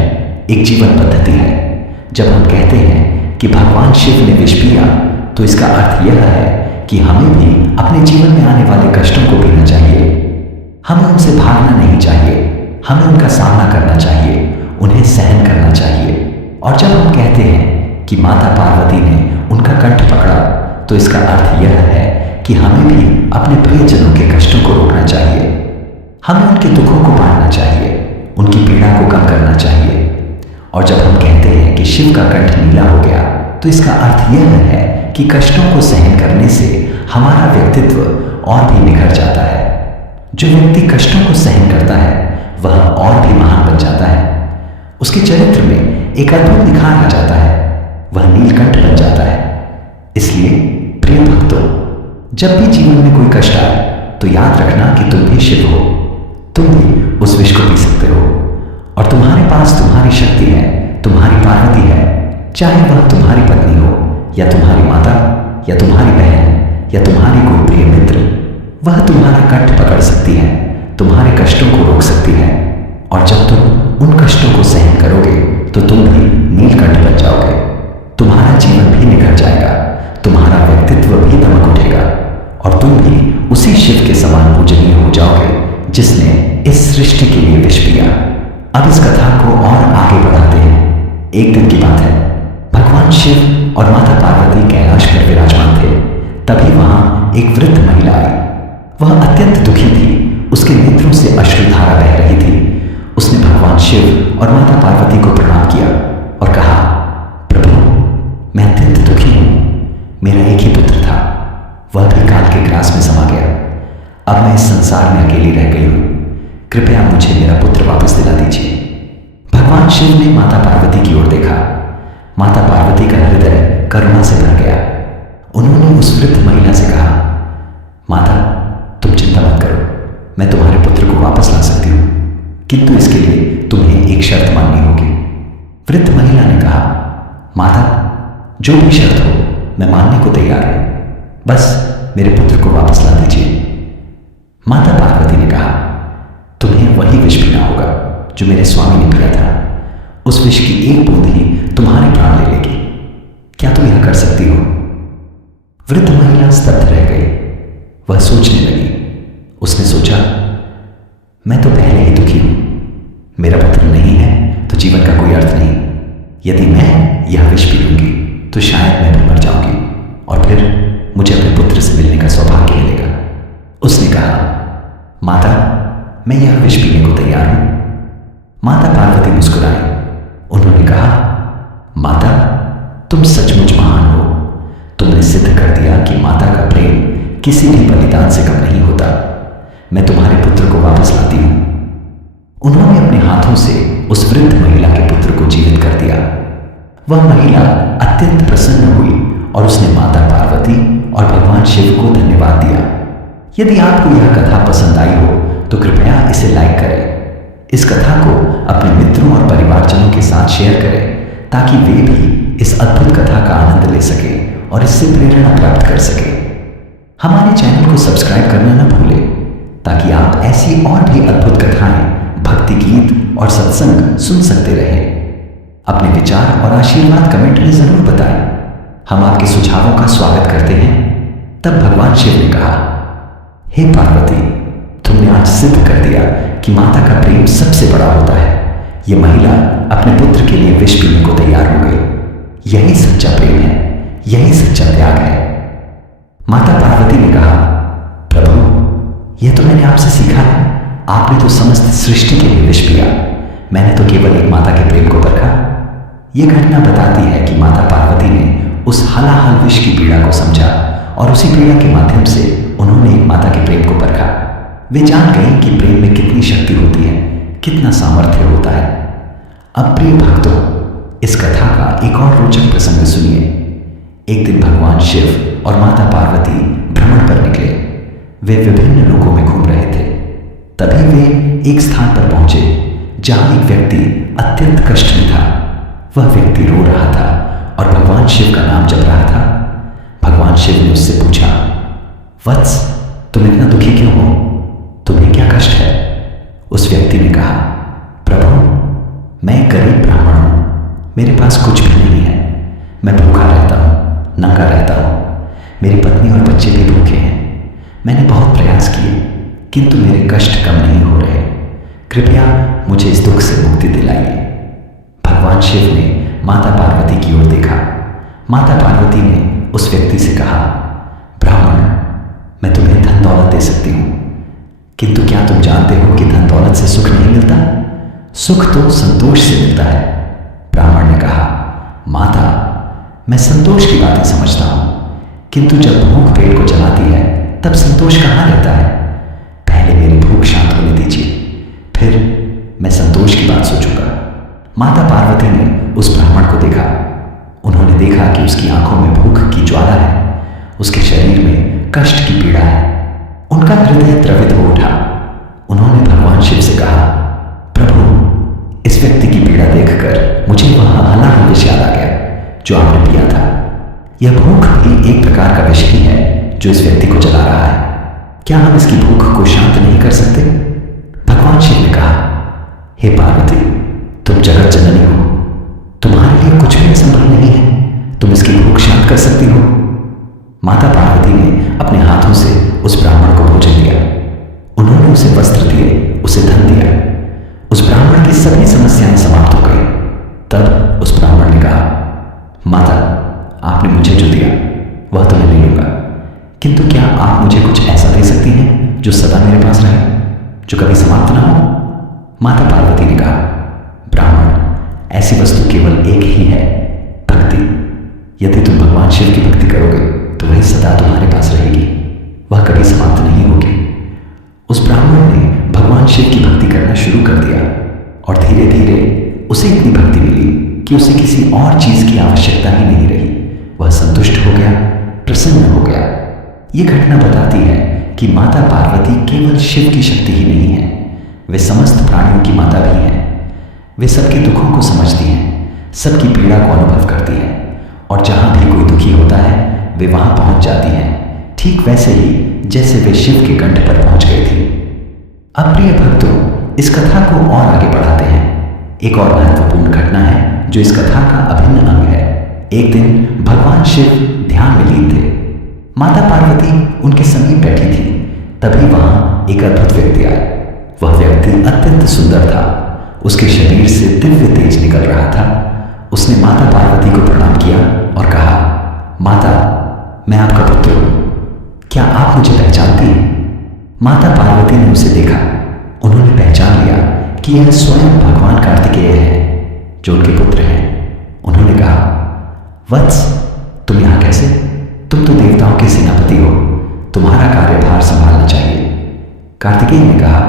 एक जीवन पद्धति है। जब हम कहते हैं कि भगवान शिव ने विष पिया तो इसका अर्थ यह है कि हमें भी अपने जीवन में आने वाले कष्टों को पीना चाहिए। हमें उनसे भागना नहीं चाहिए, हमें उनका सामना करना चाहिए, उन्हें सहन करना चाहिए। और जब हम कहते हैं कि माता पार्वती ने उनका कंठ पकड़ा तो इसका अर्थ यह है कि हमें भी अपने प्रियजनों के कष्टों को रोकना चाहिए, हमें उनके दुखों को बांटना चाहिए, उनकी पीड़ा को कम करना चाहिए। और जब हम कहते हैं कि शिव का कंठ नीला हो गया तो इसका अर्थ यह है कि कष्टों को सहन करने से हमारा व्यक्तित्व और भी निखर जाता है। जो व्यक्ति कष्टों को सहन करता है वह और भी महान बन जाता है, उसके चरित्र में एक अद्भुत निखार आ जाता है, वह नीलकंठ बन जाता है। इसलिए प्रिय भक्तों, जब भी जीवन में कोई कष्ट आए तो याद रखना कि तुम भी शिव हो, तुम भी उस विष को पी सकते हो, और तुम्हारे पास तुम्हारी शक्ति है, तुम्हारी पार्वती है, चाहे वह तुम्हारी पत्नी हो या तुम्हारी माता या तुम्हारी बहन या तुम्हारी कोई प्रिय मित्र, वह तुम्हारा कंठ पकड़ सकती है, तुम्हारे कष्टों को रोक सकती है। और जब तुम उन कष्टों को सहन करोगे तो तुम भी नीलकंठ बन जाओगे, तुम्हारा जीवन भी निखर जाएगा, तुम्हारा व्यक्तित्व भी दमक उठेगा, और तुम भी उसी शिव के समान पूजनीय हो जाओगे जिसने इस सृष्टि के लिए विष पिया। अब इस कथा को और आगे बढ़ाते हैं। एक दिन की बात है, भगवान शिव और माता पार्वती कैलाश पर विराजमान थे। तभी वहां एक वृद्ध महिला आई। वह अत्यंत दुखी थी, उसके नेत्रों से अश्रुधारा बह रही थी। उसने भगवान शिव और माता पार्वती को प्रणाम किया और कहा, प्रभु, मैं अत्यंत दुखी हूं, मेरा एक ही पुत्र था, वह भी काल के ग्रास में समा गया। अब मैं इस संसार में अकेली रह गई हूं, कृपया मुझे मेरा पुत्र वापस दिला दीजिए। भगवान शिव ने माता पार्वती की ओर देखा। माता पार्वती का हृदय करुणा से भर गया। उन्होंने उस वृद्ध महिला से कहा, माता, तुम चिंता मत करो, मैं तुम्हारे पुत्र को वापस ला सकती हूं, किंतु इसके लिए तुम्हें एक शर्त माननी होगी। वृद्ध महिला ने कहा, माता, जो भी शर्त हो मैं मानने को तैयार हूं, बस मेरे पुत्र को वापस ला दीजिए। माता पार्वती ने कहा, तुम्हें वही विष पीना होगा जो मेरे स्वामी ने पिया था। उस विष की एक बूंद ही तुम्हारे प्राण ले लेगी। क्या तुम यह कर सकती हो? वृद्ध महिला स्तब्ध रह गई। वह सोचने लगी। उसने सोचा, मैं तो पहले ही दुखी हूं, मेरा पुत्र नहीं है तो जीवन का कोई अर्थ नहीं। यदि मैं यह विष पी लूंगी तो शायद मैं भी मर जाऊंगी और फिर मुझे अपने पुत्र से मिलने का सौभाग्य मिलेगा। उसने कहा, माता, मैं यह विष पीने को तैयार हूं। माता पार्वती मुस्कुराई। उन्होंने कहा, माता, तुम सचमुच महान हो। तुमने सिद्ध कर दिया कि माता का प्रेम किसी भी बलिदान से कम नहीं होता। मैं तुम्हारे पुत्र को वापस लाती हूं। उन्होंने अपने हाथों से उस वृद्ध महिला के पुत्र को जीवित कर दिया। वह महिला अत्यंत प्रसन्न हुई और उसने माता पार्वती और भगवान शिव को धन्यवाद दिया। यदि आपको यह कथा पसंद आई हो तो कृपया इसे लाइक करें। इस कथा को अपने मित्रों और परिवारजनों के साथ शेयर करें ताकि वे भी इस अद्भुत कथा का आनंद ले सकें और इससे प्रेरणा प्राप्त कर सकें। हमारे चैनल को सब्सक्राइब करना न भूलें ताकि आप ऐसी और भी अद्भुत कथाएं, भक्ति गीत और सत्संग सुन सकते रहें। अपने विचार और आशीर्वाद कमेंट में जरूर बताएं। हम आपके सुझावों का स्वागत करते हैं। तब भगवान शिव ने कहा, हे पार्वती, तुमने आज सिद्ध कर दिया कि माता का प्रेम सबसे बड़ा होता है। ये महिला अपने पुत्र के लिए विष पीने को तैयार हो गई। यही सच्चा प्रेम है, यही सच्चा त्याग है। माता पार्वती ने कहा, प्रभु, यह तो मैंने आपसे सीखा है। आपने तो समस्त सृष्टि के लिए विष पिया, मैंने तो केवल एक माता के प्रेम को परखा। यह घटना बताती है कि माता पार्वती ने उस हलाहल विष की पीड़ा को समझा और उसी पीड़ा के माध्यम से उन्होंने एक माता के प्रेम को परखा। वे जान गए कि प्रेम में कितनी शक्ति होती है, कितना सामर्थ्य होता है। अब प्रिय भक्तों, इस कथा का एक और रोचक प्रसंग सुनिए। एक दिन भगवान शिव और माता पार्वती भ्रमण पर निकले। वे विभिन्न लोकों में घूम रहे थे। तभी वे एक स्थान पर पहुंचे जहां एक व्यक्ति अत्यंत कष्ट में था। वह व्यक्ति रो रहा था और भगवान शिव का नाम जप रहा था। भगवान शिव ने उससे पूछा, वत्स, तुम इतना दुखी क्यों हो? तुम्हें क्या कष्ट है? उस व्यक्ति ने कहा, प्रभु, मैं एक गरीब ब्राह्मण हूं, मेरे पास कुछ भी नहीं है। मैं भूखा रहता हूं, नंगा रहता हूं। मेरी पत्नी और बच्चे भी भूखे हैं। मैंने बहुत प्रयास किए किंतु मेरे कष्ट कम नहीं हो रहे। कृपया मुझे इस दुख से मुक्ति दिलाइए। भगवान शिव ने माता पार्वती की ओर देखा। माता पार्वती ने उस व्यक्ति से कहा, ब्राह्मण, मैं तुम्हें धन दौलत दे सकती हूं, किंतु क्या तुम जानते हो कि धन दौलत से सुख नहीं मिलता? सुख तो संतोष से मिलता है। ब्राह्मण ने कहा, माता, मैं संतोष की बातें समझता हूं, किंतु जब भूख पेट को जलाती है तब संतोष कहां रहता है? पहले मेरी भूख शांत होने दीजिए, फिर मैं संतोष की बात सोचूंगा। माता पार्वती ने उस ब्राह्मण को देखा। उन्होंने देखा कि उसकी आंखों में भूख की ज्वाला है, उसके शरीर में कष्ट की पीड़ा है। उनका हृदय द्रवित हो उठा। उन्होंने भगवान शिव से कहा, प्रभु, इस व्यक्ति की पीड़ा देखकर मुझे वह हलाहल विष याद आ गया जो आपने पिया था। यह भूख भी एक प्रकार का विष ही है जो इस व्यक्ति को जला रहा है। क्या हम इसकी भूख को शांत नहीं कर सकते? भगवान शिव ने कहा, हे पार्वती, तुम जगत जननी हो, तुम्हारे लिए कुछ भी असंभव नहीं है। तुम इसकी भूख शांत कर सकती हो। माता पार्वती ने अपने हाथों से उस ब्राह्मण को भोजन दिया। उन्होंने उसे वस्त्र दिए, उसे धन दिया। उस ब्राह्मण की सभी समस्याएं समाप्त हो गई। तब उस ब्राह्मण ने कहा, माता, आपने मुझे जो दिया वह तो मैं ले लूंगा, किंतु क्या आप मुझे कुछ ऐसा दे सकती हैं जो सदा मेरे पास रहे, जो कभी समाप्त ना हो? माता पार्वती ने कहा, ब्राह्मण, ऐसी वस्तु केवल एक ही है, भक्ति। यदि तुम भगवान शिव की भक्ति करोगे तो वह सदा तुम्हारे पास रहेगी, वह कभी समाप्त नहीं होगी। उस ब्राह्मण ने भगवान शिव की भक्ति करना शुरू कर दिया और धीरे धीरे उसे इतनी भक्ति मिली कि उसे किसी और चीज की आवश्यकता ही नहीं रही। वह संतुष्ट हो गया, प्रसन्न हो गया। यह घटना बताती है कि माता पार्वती केवल शिव की शक्ति ही नहीं है, वे समस्त प्राणियों की माता भी हैं। वे सबके दुखों को समझती हैं, सबकी पीड़ा को अनुभव करती हैं, और जहां भी कोई दुखी होता है वे वहां पहुंच जाती हैं, ठीक वैसे ही जैसे वे शिव के कंठ पर पहुंच गई थी। अब प्रिय भक्तों, इस कथा को और आगे बढ़ाते हैं। एक और महत्वपूर्ण घटना है जो इस कथा का अभिन्न अंग है। एक दिन भगवान शिव ध्यान में लीन थे। माता पार्वती उनके समीप बैठी थी। तभी वहां एक अद्भुत व्यक्ति आया। वह व्यक्ति अत्यंत सुंदर था। उसके शरीर से दिव्य तेज निकल रहा था। उसने माता पार्वती को प्रणाम किया और कहा, माता, मैं आपका पुत्र हूं, क्या आप मुझे पहचानती हैं? माता पार्वती ने उसे देखा। उन्होंने पहचान लिया कि यह स्वयं भगवान कार्तिकेय है जो उनके पुत्र हैं। उन्होंने कहा, वत्स, तुम यहां कैसे? तुम तो देवताओं के सेनापति हो, तुम्हारा कार्यभार संभालना चाहिए। कार्तिकेय ने कहा,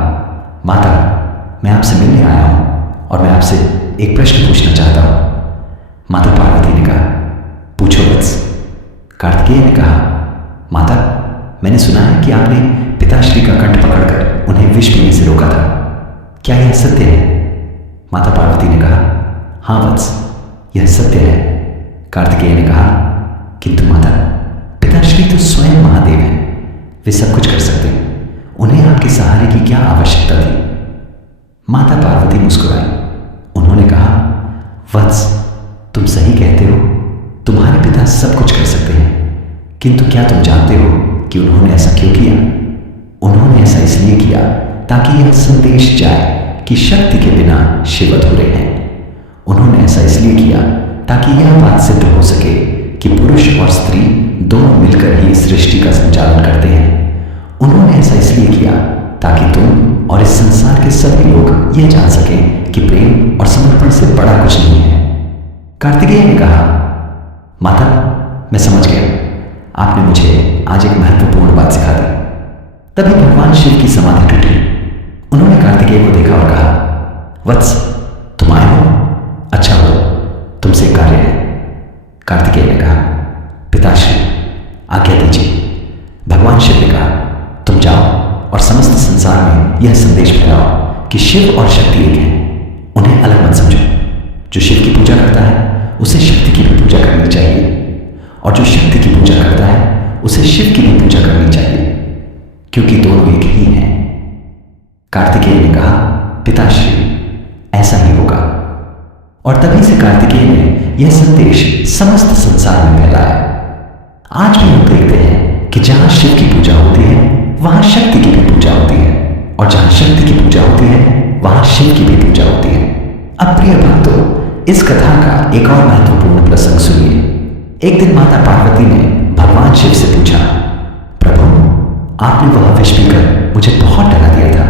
माता, मैं आपसे मिलने आया हूं और मैं आपसे एक प्रश्न पूछना चाहता हूं। माता पार्वती ने कहा, पूछो वत्स। कार्तिकेय ने कहा, माता, मैंने सुना है कि आपने पिताश्री का कंठ पकड़कर उन्हें विष पीने से रोका था, क्या यह सत्य है? माता पार्वती ने कहा, हाँ वत्स, यह सत्य है, कार्तिकेय ने कहा। किंतु माता, पिताश्री तो स्वयं महादेव हैं, वे सब कुछ कर सकते हैं, उन्हें आपके सहारे की क्या आवश्यकता थी? माता पार्वती मुस्कुराई। उन्होंने कहा, वत्स, तुम सही कहते हो, तुम्हारे पिता सब कुछ कर सकते हैं, किंतु क्या तुम जानते हो कि उन्होंने ऐसा क्यों किया? उन्होंने ऐसा इसलिए किया ताकि यह संदेश जाए कि शक्ति के बिना शिव अधूरे हैं। उन्होंने ऐसा इसलिए किया ताकि यह बात सिद्ध हो सके कि पुरुष और स्त्री दोनों मिलकर ही सृष्टि का संचालन करते हैं। उन्होंने ऐसा इसलिए किया ताकि तुम और इस संसार के सभी लोग यह जान सकें कि प्रेम और समर्पण से बड़ा कुछ नहीं है। कार्तिकेय ने कहा, माता, मैं समझ गया, आपने मुझे आज एक महत्वपूर्ण बात सिखा दी। तभी भगवान शिव की समाधि टूटी। उन्होंने कार्तिकेय को देखा और कहा, वत्स, तुम आए हो? अच्छा हो, तुमसे एक कार्य है। कार्तिकेय ने कहा, पिताश्री, आज्ञा दीजिए। भगवान शिव ने कहा, तुम जाओ और समस्त संसार में यह संदेश फैलाओ कि शिव और शक्ति एक हैं, उन्हें अलग मत समझो। जो शिव की पूजा करता है उसे शक्ति की भी पूजा करनी चाहिए, और जो शक्ति की पूजा करता है उसे शिव की भी पूजा करनी चाहिए, क्योंकि दोनों एक ही हैं। कार्तिकेय ने कहा, पिताश्री, ऐसा ही होगा। और तभी से कार्तिकेय ने यह संदेश समस्त संसार में फैलाया। आज भी हम देखते हैं कि जहां शिव की पूजा होती है वहां शक्ति की भी पूजा होती है, और जहां शक्ति की पूजा होती है वहां शिव की भी पूजा होती है। अब प्रिय भक्तों, इस कथा का एक और महत्वपूर्ण प्रसंग सुनिए। एक दिन माता पार्वती ने भगवान शिव से पूछा, प्रभु, आपने वह विष पीकर मुझे बहुत डरा दिया था,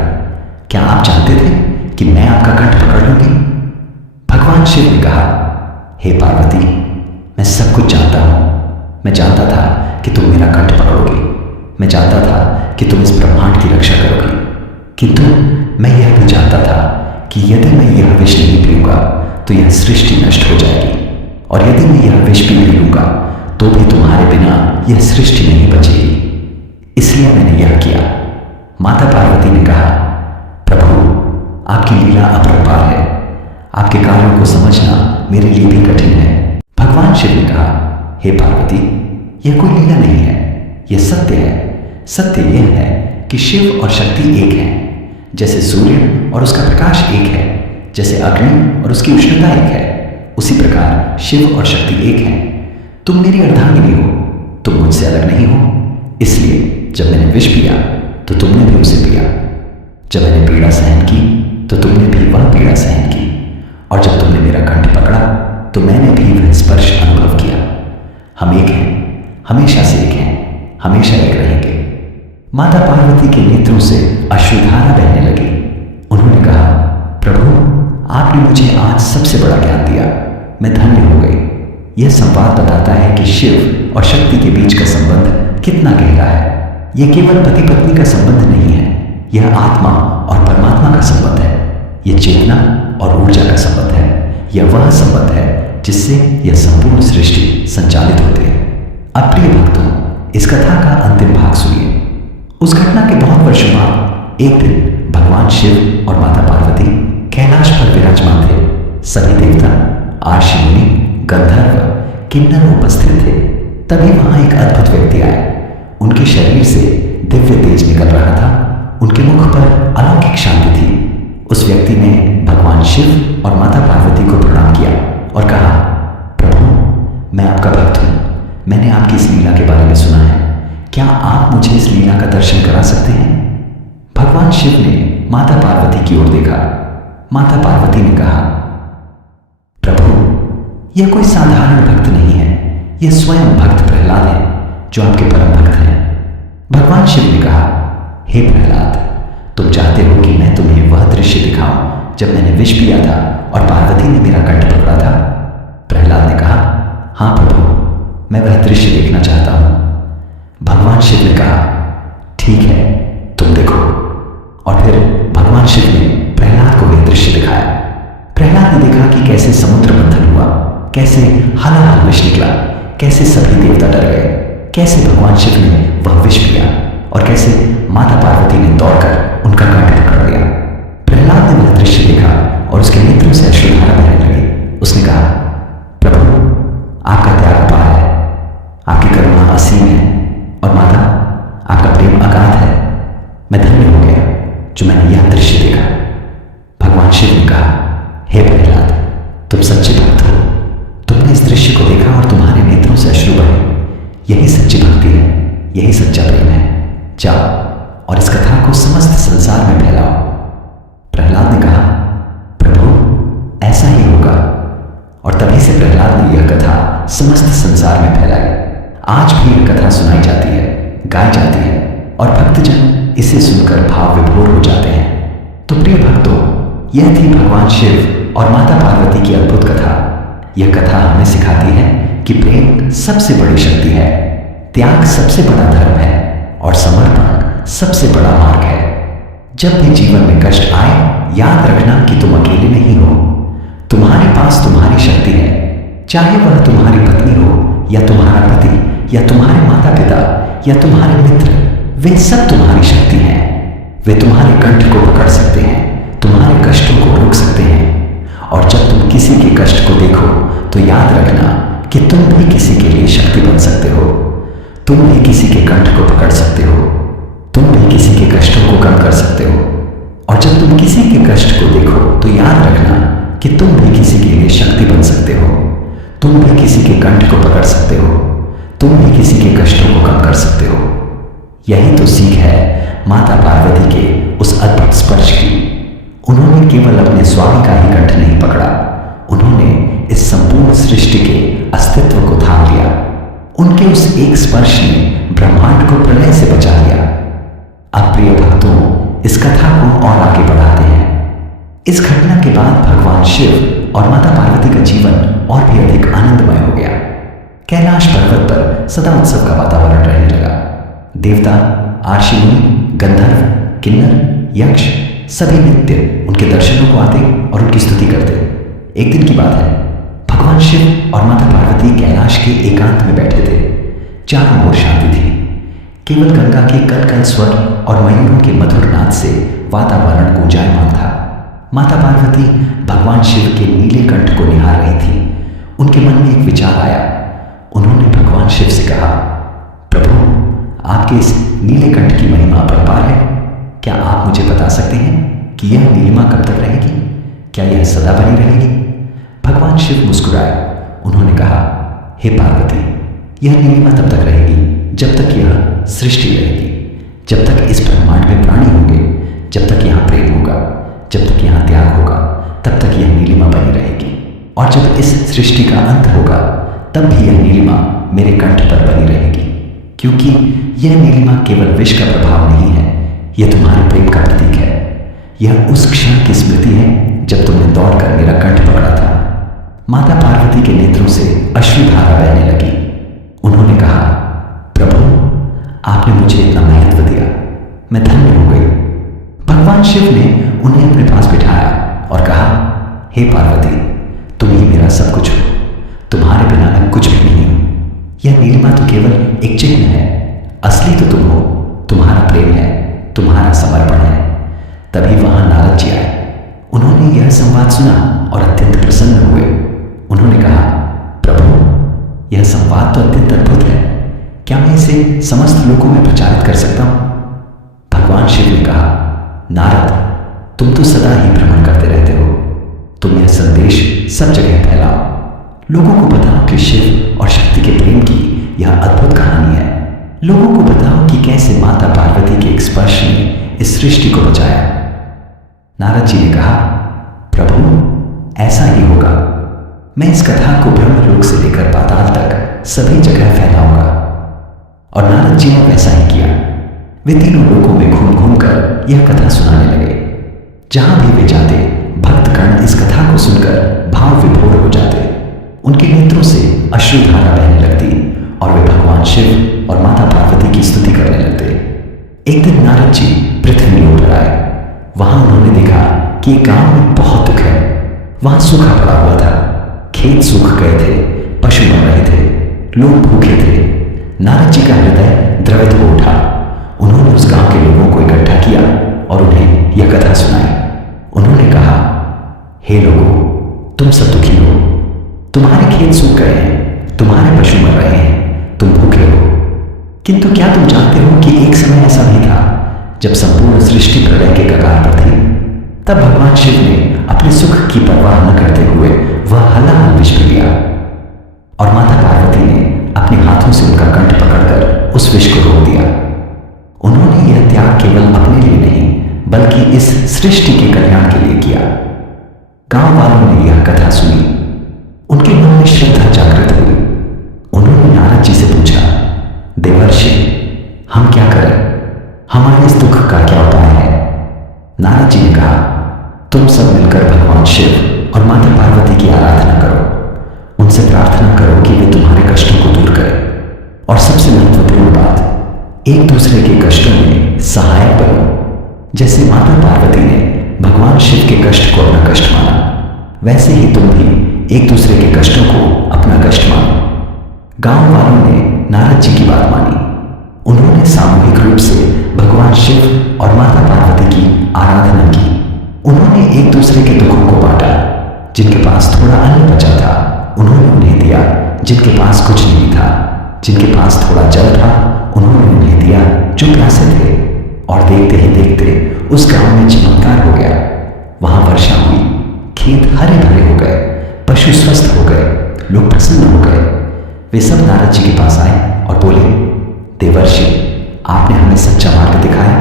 क्या आप जानते थे कि मैं आपका कंठ पकड़ लूंगी? भगवान शिव ने कहा, हे पार्वती, मैं सब कुछ जानता हूं। मैं जानता था कि तुम मेरा कंठ पकड़ोगी, मैं जानता था कि तुम इस ब्रह्मांड की रक्षा करोगी, किंतु मैं यह भी जानता था कि यदि मैं यह विष नहीं पीऊंगा तो यह सृष्टि नष्ट हो जाएगी, और यदि मैं यह विष पी भी लूंगा तो भी तुम्हारे बिना यह सृष्टि नहीं बचेगी, इसलिए मैंने यह किया। माता पार्वती ने कहा, प्रभु, आपकी लीला अपरंपार है, आपके कार्यों को समझना मेरे लिए भी कठिन है। भगवान शिव ने कहा, हे पार्वती, यह कोई लीला नहीं है, यह सत्य है। सत्य यह है कि शिव और शक्ति एक हैं। जैसे सूर्य और उसका प्रकाश एक है, जैसे अग्नि और उसकी उष्णता एक है, उसी प्रकार शिव और शक्ति एक हैं। तुम मेरी अर्धांगिनी हो, तुम मुझसे अलग नहीं हो, इसलिए जब मैंने विष पिया तो तुमने भी उसे पिया, जब मैंने पीड़ा सहन की तो तुमने भी वह पीड़ा सहन की, और जब तुमने मेरा कंठ पकड़ा तो मैंने भी वह स्पर्श अनुभव किया। हम एक हैं, हमेशा से एक हैं, हमेशा एक रहेंगे। माता पार्वती के नेत्रों से अश्रुधारा बहने लगी। उन्होंने कहा, प्रभु, आपने मुझे आज सबसे बड़ा ज्ञान दिया, मैं धन्य हो गई। यह संवाद बताता है कि शिव और शक्ति के बीच का संबंध कितना गहरा है। यह केवल पति पत्नी का संबंध नहीं है, यह आत्मा और परमात्मा का संबंध है, यह चेतना और ऊर्जा का संबंध है। यह वह संबंध है जिससे यह संपूर्ण सृष्टि संचालित होती है। अब प्रिय भक्तों, इस कथा का अंतिम भाग सुनिए। उस घटना के बहुत वर्षों बाद एक दिन भगवान शिव और माता पार्वती कैलाश पर विराजमान थे। सभी देवता, आर्षि मुनि, गंधर्व, किन्नर उपस्थित थे। तभी वहां एक अद्भुत व्यक्ति आया। उनके शरीर से दिव्य तेज निकल रहा था, उनके मुख पर अलौकिक शांति थी। उस व्यक्ति ने भगवान शिव और माता पार्वती को प्रणाम किया और कहा, प्रभु, मैं आपका भक्त हूं, मैंने आपकी इस लीला के बारे में सुना है, क्या आप मुझे इस लीला का दर्शन करा सकते हैं? भगवान शिव ने माता पार्वती की ओर देखा। माता पार्वती ने कहा, प्रभु, यह कोई साधारण भक्त नहीं है, यह स्वयं भक्त प्रहलाद है, जो आपके परम भक्त हैं। भगवान शिव ने कहा, हे प्रहलाद, तुम चाहते हो कि मैं तुम्हें वह दृश्य दिखाऊं जब मैंने विष पिया था और पार्वती ने मेरा कंठ पकड़ा था? प्रहलाद ने कहा, हाँ प्रभु, मैं वह दृश्य देखना चाहता हूं। भगवान शिव ने कहा, ठीक है, तुम देखो। और फिर भगवान शिव ने प्रहलाद को वह दृश्य दिखाया। प्रहलाद ने देखा कि कैसे समुद्र मंथन हुआ, कैसे हलाहल विष निकला, कैसे सभी देवता डर गए, कैसे भगवान शिव ने वह विष पिया, और कैसे माता पार्वती ने दौड़कर उनका कंठ पकड़ लिया। प्रहलाद ने वह दृश्य देखा और उसके नेत्रों से अश्रुधारा बहने लगी। उसने कहा, मैं धन्य हो गया जो मैंने यह दृश्य देखा। भगवान शिव ने कहा, हे प्रहलाद, तुम सच्चे भक्त हो। तुमने इस दृश्य को देखा और तुम्हारे नेत्रों से अश्रु बहे। यही सच्ची भक्ति है, यही सच्चा प्रेम है। जाओ और इस कथा को समस्त संसार में फैलाओ। प्रहलाद ने कहा, प्रभु ऐसा ही होगा। और तभी से प्रहलाद ने यह कथा समस्त संसार में फैलाई। आज भी यह कथा सुनाई जाती है, गाई जाती है और भक्तजन इसे सुनकर भाव विभोर हो जाते हैं। तो प्रिय भक्तों, यह थी भगवान शिव और माता पार्वती की अद्भुत कथा। यह कथा हमें सिखाती है कि प्रेम सबसे बड़ी शक्ति है, त्याग सबसे बड़ा धर्म है और समर्पण सबसे बड़ा मार्ग है। जब भी जीवन में कष्ट आए, याद रखना कि तुम अकेले नहीं हो। तुम्हारे पास तुम्हारी शक्ति है, चाहे वह तुम्हारी पत्नी हो या तुम्हारा पति या तुम्हारे माता पिता या तुम्हारे मित्र, वे सब तुम्हारी शक्ति हैं। वे तुम्हारे कंठ को पकड़ सकते हैं, तुम्हारे कष्टों को रोक सकते हैं। और जब तुम किसी के कष्ट को देखो तो याद रखना कि तुम भी किसी के लिए शक्ति बन सकते हो। तुम भी किसी के कंठ को पकड़ सकते हो, तुम भी किसी के कष्टों को कम कर सकते हो। और जब तुम किसी के कष्ट को देखो तो याद रखना कि तुम भी किसी के लिए शक्ति बन सकते हो। तुम भी किसी के कंठ को पकड़ सकते हो, तुम भी किसी के कष्टों को कम कर सकते हो। यही तो सीख है माता पार्वती के उस अद्भुत स्पर्श की। उन्होंने केवल अपने स्वामी का ही कंठ नहीं पकड़ा, उन्होंने इस संपूर्ण सृष्टि के अस्तित्व को थाम लिया। उनके उस एक स्पर्श ने ब्रह्मांड को प्रलय से बचा लिया। अब प्रिय भक्तों, इस कथा को और आगे बढ़ाते हैं। इस घटना के बाद भगवान शिव और माता पार्वती का जीवन और भी अधिक आनंदमय हो गया। कैलाश पर्वत पर सदा उत्सव का वातावरण रहने लगा। देवता, आर्षि मुनि, गंधर्व, किन्नर, यक्ष सभी नित्य उनके दर्शनों को आते और उनकी स्तुति करते। एक दिन की बात है, भगवान शिव और माता पार्वती कैलाश के एकांत में बैठे थे। चारों ओर शांति थी। केवल गंगा के कलकल स्वर और मयूरों के मधुर नाद से वातावरण गूंजायमान था। माता पार्वती भगवान शिव के नीले कंठ को निहार रही थी। उनके मन में एक विचार आया। उन्होंने भगवान शिव से कहा, प्रभु, आपके इस नीले कंठ की महिमा अपरंपार है। क्या आप मुझे बता सकते हैं कि यह नीलिमा कब तक रहेगी? क्या यह सदा बनी रहेगी? भगवान शिव मुस्कुराए। उन्होंने कहा, हे पार्वती, यह नीलिमा तब तक रहेगी जब तक यह सृष्टि रहेगी, जब तक इस ब्रह्मांड में प्राणी होंगे, जब तक यहाँ प्रेम होगा, जब तक यहाँ त्याग होगा, तब तक यह नीलिमा बनी रहेगी। और जब इस सृष्टि का अंत होगा, तब भी यह नीलिमा मेरे कंठ पर बनी रहेगी, क्योंकि यह नीलिमा केवल विष का प्रभाव नहीं है, यह तुम्हारे प्रेम का प्रतीक है। यह उस क्षण की स्मृति है जब तुमने दौड़कर मेरा कंठ पकड़ा था। माता पार्वती के नेत्रों से अश्रुधारा बहने लगी। उन्होंने कहा, प्रभु, आपने मुझे इतना महत्व दिया, मैं धन्य हो गई। भगवान शिव ने उन्हें अपने पास बिठाया और कहा, हे पार्वती, तुम ही मेरा सब कुछ हो। तुम्हारे बिना मैं कुछ भी नहीं हूं। यह नीलिमा तो केवल एक चिन्ह है, असली तो तुम हो। तुम्हारा प्रेम है, तुम्हारा समर्पण है। तभी वहां नारद जी आए। उन्होंने यह संवाद सुना और अत्यंत प्रसन्न हुए। उन्होंने कहा, प्रभु, यह संवाद तो अत्यंत अद्भुत है। क्या मैं इसे समस्त लोगों में प्रचारित कर सकता हूं? भगवान शिव ने कहा, नारद, तुम तो सदा ही भ्रमण करते रहते हो। तुम यह संदेश सब जगह फैलाओ। लोगों को बताओ कि शिव और शक्ति के प्रेम की यह अद्भुत कहानी है। लोगों को बताओ कि कैसे माता पार्वती के एक स्पर्श ने इस सृष्टि को बचाया। नारद जी ने कहा, प्रभु, ऐसा ही होगा। मैं इस कथा को ब्रह्मलोक से लेकर पाताल तक सभी जगह फैलाऊंगा। और नारद जी ने वैसा ही किया। वे तीनों लोकों में घूम घूम कर यह कथा सुनाने लगे। जहां भी वे जाते, भक्तगण इस कथा को सुनकर भाव विभोर हो जाते। उनके नेत्रों से अश्रुधारा बहने लगती और वे भगवान शिव और माता पार्वती की स्तुति करने लगते। एक दिन नारद जी पृथ्वी लोक पर आए। वहां उन्होंने देखा कि एक गांव में बहुत दुख है। वहां सूखा पड़ा हुआ था, खेत सूख गए थे, पशु मर रहे थे, लोग भूखे थे। नारद जी का हृदय द्रवित हो उठा। उन्होंने उस गांव के लोगों को इकट्ठा किया और उन्हें यह कथा सुनाई। उन्होंने कहा, हे लोगों, तुम सब दुखी हो, तुम्हारे खेत सूख गए हैं, तुम्हारे पशु मर रहे हैं, तुम भूखे हो। किंतु क्या तुम जानते हो कि एक समय ऐसा भी था जब संपूर्ण सृष्टि प्रलय के कगार पर थी, तब भगवान शिव ने अपने सुख की परवाह न करते हुए वह हलाहल विष पी लिया और माता पार्वती ने अपने हाथों से उनका कंठ पकड़कर उस विष को रोक दिया। उन्होंने यह त्याग केवल अपने लिए नहीं बल्कि इस सृष्टि के कल्याण के लिए किया। गांव वालों ने यह कथा सुनी, उनके मन में श्रद्धा जागृत हुई। उन्होंने नारद जी से पूछा, देवर्षि, हम क्या करें? हमारे इस दुख का क्या उपाय है? नारद जी ने कहा, तुम सब मिलकर भगवान शिव और माता पार्वती की आराधना करो। उनसे प्रार्थना करो कि वे तुम्हारे कष्टों को दूर करें और सबसे महत्वपूर्ण बात, एक दूसरे के कष्टों में सहायक बनो। जैसे माता पार्वती ने भगवान शिव के कष्ट को अपना कष्ट माना, वैसे ही तुम भी एक दूसरे के कष्टों को अपना कष्ट मानो। गांव वालों ने नारद जी की बात मानी। उन्होंने सामूहिक रूप से भगवान शिव और माता पार्वती की आराधना की। उन्होंने एक दूसरे के दुखों को बांटा। जिनके पास थोड़ा अन्न बचा था उन्होंने उन्हें दिया, जिनके पास कुछ नहीं था, जिनके पास थोड़ा जल था उन्होंने उन्हें दिया जो प्यासे थे। और देखते ही देखते उस गांव में चमत्कार हो गया। वहां वर्षा हुई, खेत हरे भरे हो गए, पशु स्वस्थ हो गए, लोग प्रसन्न हो गए। वे सब नारद जी के पास आए और बोले, देवर्षि, आपने हमें सच्चा मार्ग दिखाया।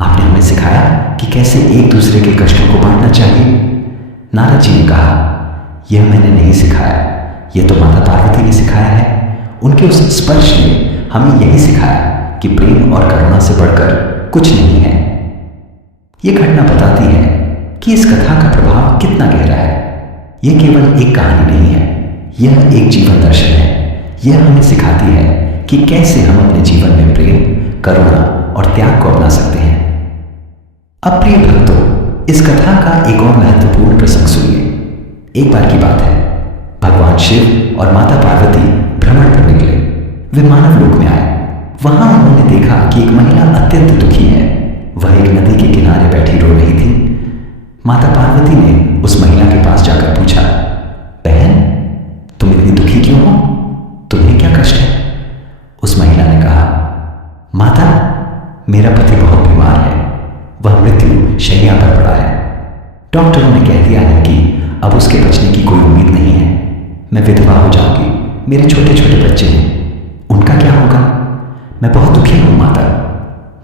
आपने हमें सिखाया कि कैसे एक दूसरे के कष्टों को बांटना चाहिए। नारद जी ने कहा, यह मैंने नहीं सिखाया, यह तो माता पार्वती ने सिखाया है। उनके उस स्पर्श ने हमें यही सिखाया कि प्रेम और करुणा से बढ़कर कुछ नहीं है। यह घटना बताती है कि इस कथा का प्रभाव कितना गहरा है। यह केवल एक कहानी नहीं है, यह एक जीवन दर्शन है। यह हमें सिखाती है कि कैसे हम अपने जीवन में प्रेम, करुणा और त्याग को अपना सकते हैं। अब प्रिय भक्तों, इस कथा का एक और महत्वपूर्ण प्रसंग सुनिए। एक बार की बात है, भगवान शिव और माता पार्वती भ्रमण पर निकले। वे मानव लोक में आए। वहां उन्होंने देखा कि एक महिला अत्यंत दुखी है। वह एक नदी के किनारे बैठी रो रही थी। माता पार्वती ने उस महिला के पास जाकर पूछा, बहन, तुम इतनी दुखी क्यों हो? तुम्हें क्या कष्ट है? उस महिला ने कहा, माता, मेरा पति बहुत बीमार है। वह मृत्यु शैया पर पड़ा है। डॉक्टरों ने कह दिया है कि अब उसके बचने की कोई उम्मीद नहीं है। मैं विधवा हो जाऊंगी। मेरे छोटे छोटे बच्चे हैं, उनका क्या होगा? मैं बहुत दुखी हूं माता।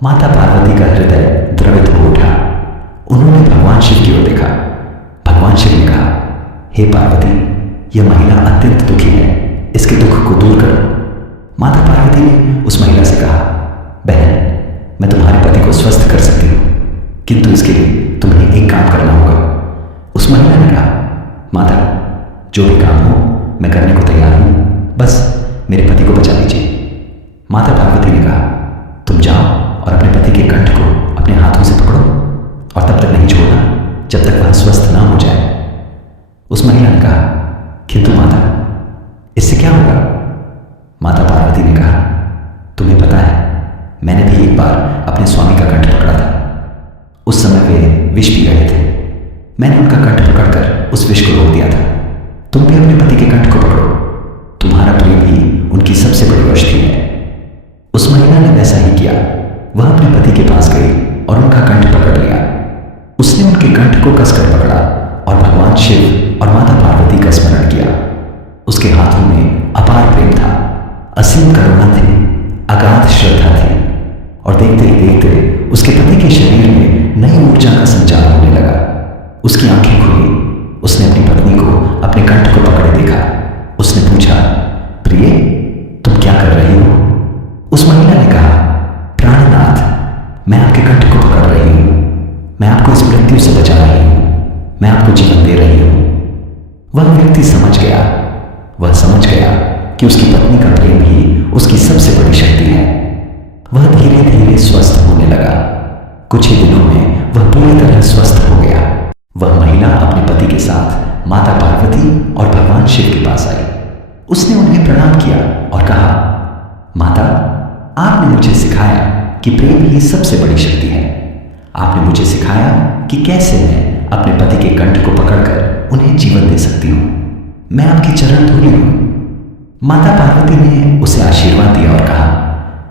माता पार्वती का हृदय द्रवित हो उठा। उन्होंने भगवान शिव की ओर देखा। भगवान शिव ने कहा, हे पार्वती, यह महिला अत्यंत दुखी है, इसके दुख को दूर करो। माता पार्वती ने उस महिला से कहा, बहन, मैं तुम्हारे पति को स्वस्थ कर सकती हूँ, किंतु इसके लिए तुम्हें एक काम करना होगा। उस महिला ने कहा, माता, जो भी काम हो मैं करने को तैयार हूं, बस मेरे पति को बचा लीजिए। माता पार्वती ने कहा, तुम जाओ और अपने पति के कंठ को अपने हाथों से पकड़ो और तब तक नहीं छोड़ना जब तक वह स्वस्थ ना हो जाए। उस महिला ने कहा, किंतु माता, इससे क्या होगा? माता पार्वती ने कहा, तुम्हें पता है, मैंने भी एक बार अपने स्वामी का कंठ पकड़ा था। उस समय वे विष पी रहे थे। मैंने उनका कंठ पकड़कर उस विष को रोक दिया था। तुम भी अपने पति के कंठ को पकड़ो। तुम्हारा प्रेम ही उनकी सबसे बड़ी औषधि है। उस महिला ने वैसा ही किया। वह अपने पति के पास गई और उनका कंठ पकड़ लिया। उसने उनके कंठ को कसकर पकड़ा और भगवान शिव और माता पार्वती का स्मरण किया। उसके हाथों में अपार प्रेम था, असीम करुणा थी, अगाध श्रद्धा थी। और देखते ही देखते उसके पति के शरीर में नई ऊर्जा का संचार होने लगा। उसकी आंखें खुली। उसने अपनी पत्नी को अपने कंठ को पकड़े देखा। उसने पूछा, प्रिय, तुम क्या कर रही हो? उस महिला ने कहा, प्राणनाथ, मैं आपके कंठ को पकड़ रही हूं। मैं आपको इस मृत्यु से बचा रही हूं। मैं आपको जीवन दे रही हूं। वह व्यक्ति समझ गया। वह समझ गया कि उसकी पत्नी का प्रेम ही उसकी सबसे बड़ी शक्ति है। वह धीरे धीरे स्वस्थ होने लगा। कुछ ही दिनों में वह पूरी तरह स्वस्थ हो गया। वह महिला अपने पति के साथ माता पार्वती और भगवान शिव के पास आई। उसने उन्हें प्रणाम किया और कहा, माता, आपने मुझे सिखाया कि प्रेम ही सबसे बड़ी शक्ति है। आपने मुझे सिखाया कि कैसे मैं अपने पति के कंठ को पकड़कर उन्हें जीवन दे सकती हूं। मैं आपकी चरण धूली हूं। माता पार्वती ने उसे आशीर्वाद दिया और कहा,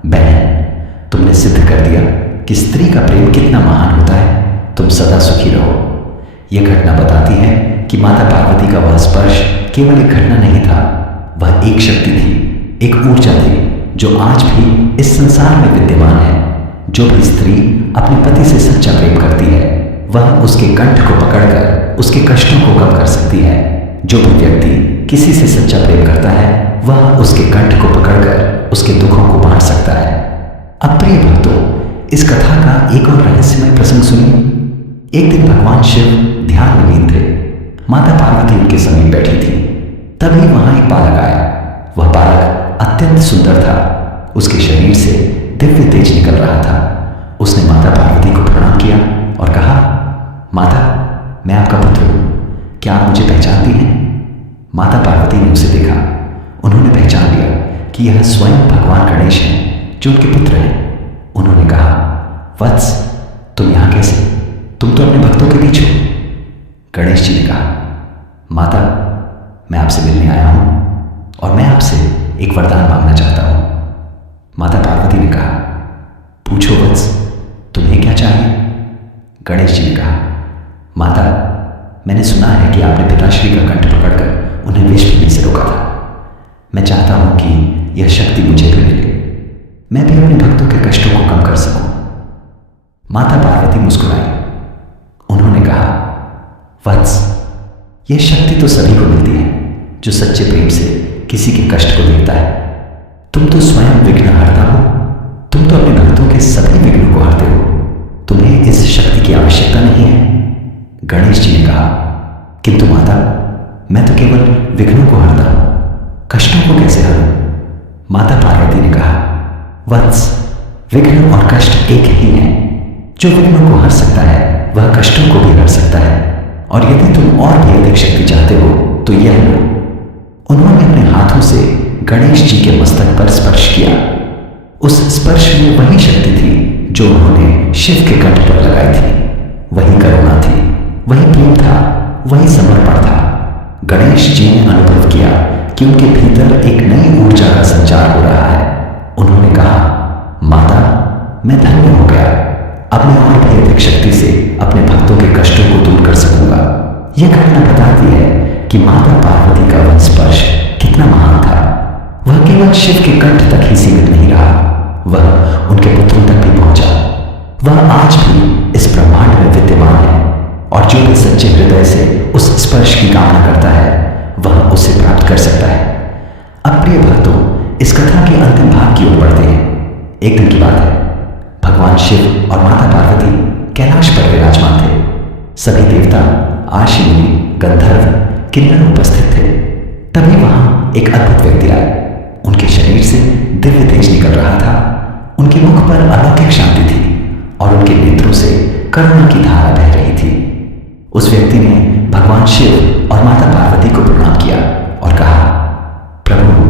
बहन, तुमने सिद्ध कर दिया कि स्त्री का प्रेम कितना महान होता है। तुम सदा सुखी रहो। यह घटना बताती है कि माता पार्वती का वह स्पर्श केवल एक घटना नहीं था, वह एक शक्ति थी, एक ऊर्जा थी जो आज भी इस संसार में विद्यमान है। जो भी स्त्री अपने पति से सच्चा प्रेम करती है वह उसके कंठ को पकड़कर उसके कष्टों को कम कर सकती है। जो भी व्यक्ति किसी से सच्चा प्रेम करता है वह उसके कंठ को पकड़कर उसके दुखों को बांट सकता है। अब प्रिय भक्तों, इस कथा का एक और रहस्यमय प्रसंग सुनिए। एक दिन भगवान शिव ध्यान में लीन थे। माता पार्वती उनके समीप बैठी थी। तभी वहां एक बालक आया। वह बालक अत्यंत सुंदर था। उसके शरीर से दिव्य तेज निकल रहा था। उसने माता पार्वती को प्रणाम किया और कहा, माता, मैं आपका पुत्र हूं, क्या आप मुझे पहचानती हैं? माता पार्वती ने उसे देखा। उन्होंने पहचान लिया कि यह स्वयं भगवान गणेश हैं जो उनके पुत्र हैं। उन्होंने कहा, वत्स, तुम यहां कैसे? तुम तो अपने भक्तों के बीच हो। गणेश जी ने कहा, माता, मैं आपसे मिलने आया हूं और मैं आपसे एक वरदान मांगना चाहता हूं। माता पार्वती ने कहा, पूछो वत्स, तुम्हें क्या चाहिए? गणेश जी ने कहा, माता, मैंने सुना है कि आपने पिताश्री का कंठ पकड़कर उन्हें विष पीने से रोका था। मैं चाहता हूं कि यह शक्ति मुझे भी मिले, मैं भी अपने भक्तों के कष्टों को कम कर सकूं। माता पार्वती मुस्कुराई। उन्होंने कहा, वत्स, यह शक्ति तो सभी को मिलती है जो सच्चे प्रेम से किसी के कष्ट को देखता है। तुम तो स्वयं विघ्नहर्ता हो। तुम तो अपने भक्तों के सभी विघ्नों को हरते हो। तुम्हें इस शक्ति की आवश्यकता नहीं है। गणेश जी ने कहा, किंतु माता, मैं तो केवल विघ्नों को हरता हूं, कष्टों को कैसे हरूं? माता पार्वती ने कहा, वत्स, विघ्न और कष्ट एक ही हैं। जो विघ्नों को हर सकता है वह कष्टों को भी हर सकता है। और यदि तुम और भी अधिक शक्ति चाहते हो तो यह लो। उन्होंने अपने हाथों से गणेश जी के मस्तक पर स्पर्श किया। उस स्पर्श में वही शक्ति थी जो उन्होंने शिव के कंठ पर लगाई थी। वही करुणा थी, वही प्रेम था, वही समर्पण था। गणेश जी ने अनुभव किया कि उनके भीतर एक नई ऊर्जा का संचार हो रहा है। उन्होंने कहा, माता, मैं धन्य हो गया। अब मैं और भी अधिक शक्ति से अपने भक्तों के कष्टों को दूर कर सकूंगा। यह घटना बताती है कि माता पार्वती का वह स्पर्श कितना महान था। वह केवल शिव के कंठ तक ही सीमित नहीं रहा, वह उनके पुत्रों तक भी पहुंचा। वह आज भी इस ब्रह्मांड में विद्यमान है और जो भी सच्चे हृदय से उस स्पर्श की कामना करता है वह उसे प्राप्त कर सकता है। अब प्रिय भक्तों, इस कथा के अंतिम भाग की ओर बढ़ते हैं। एक दिन की बात है, भगवान शिव और माता पार्वती कैलाश पर विराजमान थे। सभी देवता, आर्षि मुनि, गंधर्व, किन्नर उपस्थित थे। तभी वहां एक अद्भुत व्यक्ति आए। उनके शरीर से दिव्य तेज निकल रहा था। उनके मुख पर अलौकिक शांति थी और उनके नेत्रों से करुणा की धारा बह रही थी। उस व्यक्ति ने भगवान शिव और माता पार्वती को प्रणाम किया और कहा, प्रभु,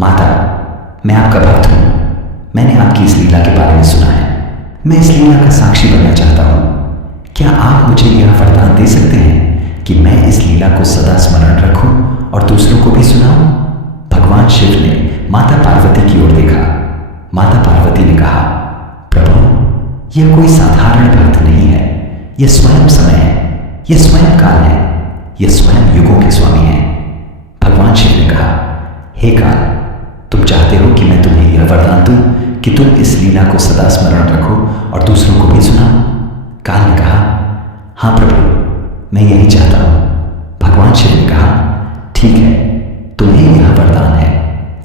माता, मैं आपका भक्त हूं। मैंने आपकी इस लीला के बारे में सुना है। मैं इस लीला का साक्षी बनना चाहता हूं। क्या आप मुझे यह वरदान दे सकते हैं कि मैं इस लीला को सदा स्मरण रखूं और दूसरों को भी सुनाऊं? भगवान शिव ने माता पार्वती की ओर देखा। माता पार्वती ने कहा, प्रभु, यह कोई साधारण भक्त नहीं है। यह स्वयं समय है, यह स्वयं काल है, यह स्वयं युगों के स्वामी हैं। भगवान शिव ने कहा, हे काल, तुम चाहते हो कि मैं तुम्हें यह वरदान दूं कि तुम इस लीला को सदा स्मरण रखो और दूसरों को भी सुनाओ? काल ने कहा, हाँ प्रभु, मैं यही चाहता हूं। भगवान शिव ने कहा, ठीक है, तुम्हें यह वरदान है।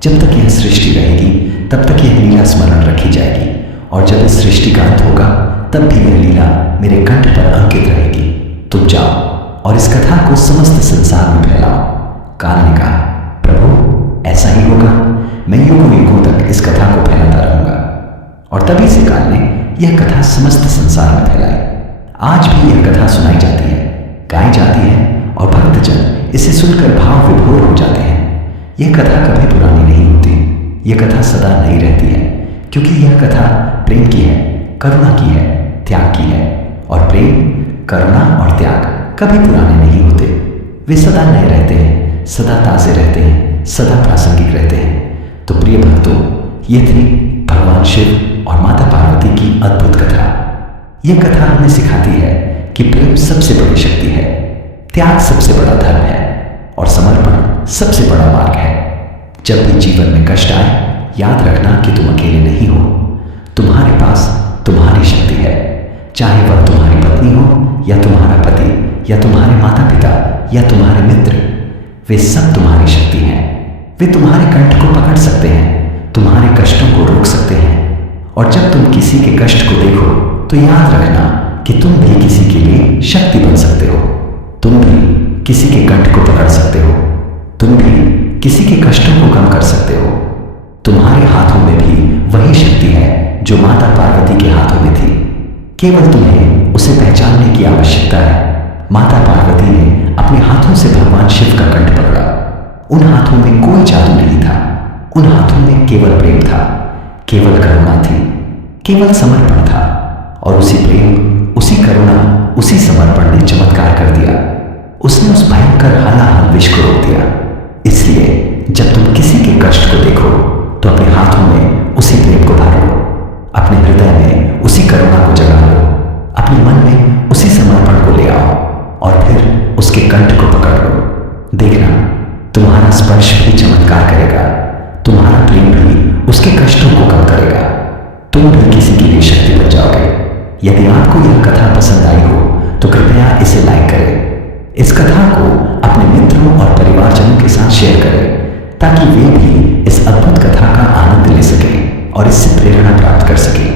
जब तक यह सृष्टि रहेगी तब तक यह लीला स्मरण रखी जाएगी और जब इस सृष्टि का अंत होगा तब भी यह लीला मेरे कंठ पर अंकित रहेगी। तुम जाओ और इस कथा को समस्त संसार में फैलाओ। काल ने कहा, प्रभु, ऐसा ही होगा। मैं युगों युगों तक इस कथा को फैलाता रहूंगा। और तभी से काल ने यह कथा समस्त संसार में फैलाई। आज भी यह कथा सुनाई जाती है, गाई जाती है और भक्तजन इसे सुनकर भाव विभोर हो जाते हैं। यह कथा कभी पुरानी नहीं होती। यह कथा सदा नई रहती है क्योंकि यह कथा प्रेम की है, करुणा की है, त्याग की है। और प्रेम, करुणा और त्याग कभी पुराने नहीं होते। वे सदा नए रहते हैं, सदा ताजे रहते हैं, सदा प्रासंगिक रहते हैं। तो प्रिय भक्तों, ये थी भगवान शिव और माता पार्वती पार्वती की अद्भुत कथा। यह कथा हमें सिखाती है कि प्रेम सबसे बड़ी शक्ति है, त्याग सबसे बड़ा धर्म है और समर्पण सबसे बड़ा मार्ग है। जब भी जीवन में कष्ट आए, याद रखना कि तुम अकेले नहीं हो। तुम्हारे पास तुम्हारी शक्ति है, चाहे वह तुम्हारी पत्नी हो या तुम्हारा पति या तुम्हारे माता पिता या तुम्हारे मित्र। वे सब तुम्हारी शक्ति हैं। वे तुम्हारे कंठ को पकड़ सकते हैं, तुम्हारे कष्टों को रोक सकते हैं। और जब तुम किसी के कष्ट को देखो तो याद रखना कि तुम भी किसी के लिए शक्ति बन सकते हो। तुम भी किसी के कंठ को पकड़ सकते हो। तुम भी किसी के कष्टों को कम कर सकते हो। तुम्हारे हाथों में भी वही शक्ति है जो माता पार्वती के हाथों में थी। केवल तुम्हें उसे पहचानने की आवश्यकता है। माता पार्वती ने अपने हाथों से भगवान शिव का कंठ पकड़ा। उन हाथों में कोई जादू नहीं था। उन हाथों में केवल प्रेम था, केवल करुणा थी, केवल समर्पण था। और उसी प्रेम, उसी करुणा, उसी समर्पण ने चमत्कार कर दिया। उसने उस भयंकर हलाहल विष को रोक दिया। इसलिए जब तुम किसी के कष्ट को देखो तो अपने हाथों में उसी प्रेम को भर लो, अपने हृदय में उसी करुणा को जगा लो, अपने मन में उसी समर्पण को ले आओ और फिर उसके कंठ को पकड़ लो। देखना, तुम्हारा स्पर्श भी चमत्कार करेगा। तुम्हारा प्रेम भी उसके कष्टों को कम करेगा। तुम भी किसी के लिए शक्ति बन जाओगे। यदि आपको यह कथा पसंद आई हो तो कृपया इसे लाइक करें। इस कथा को अपने मित्रों और परिवारजनों के साथ शेयर करें ताकि वे भी इस अद्भुत कथा का आनंद ले सकें और इससे प्रेरणा प्राप्त कर सकें।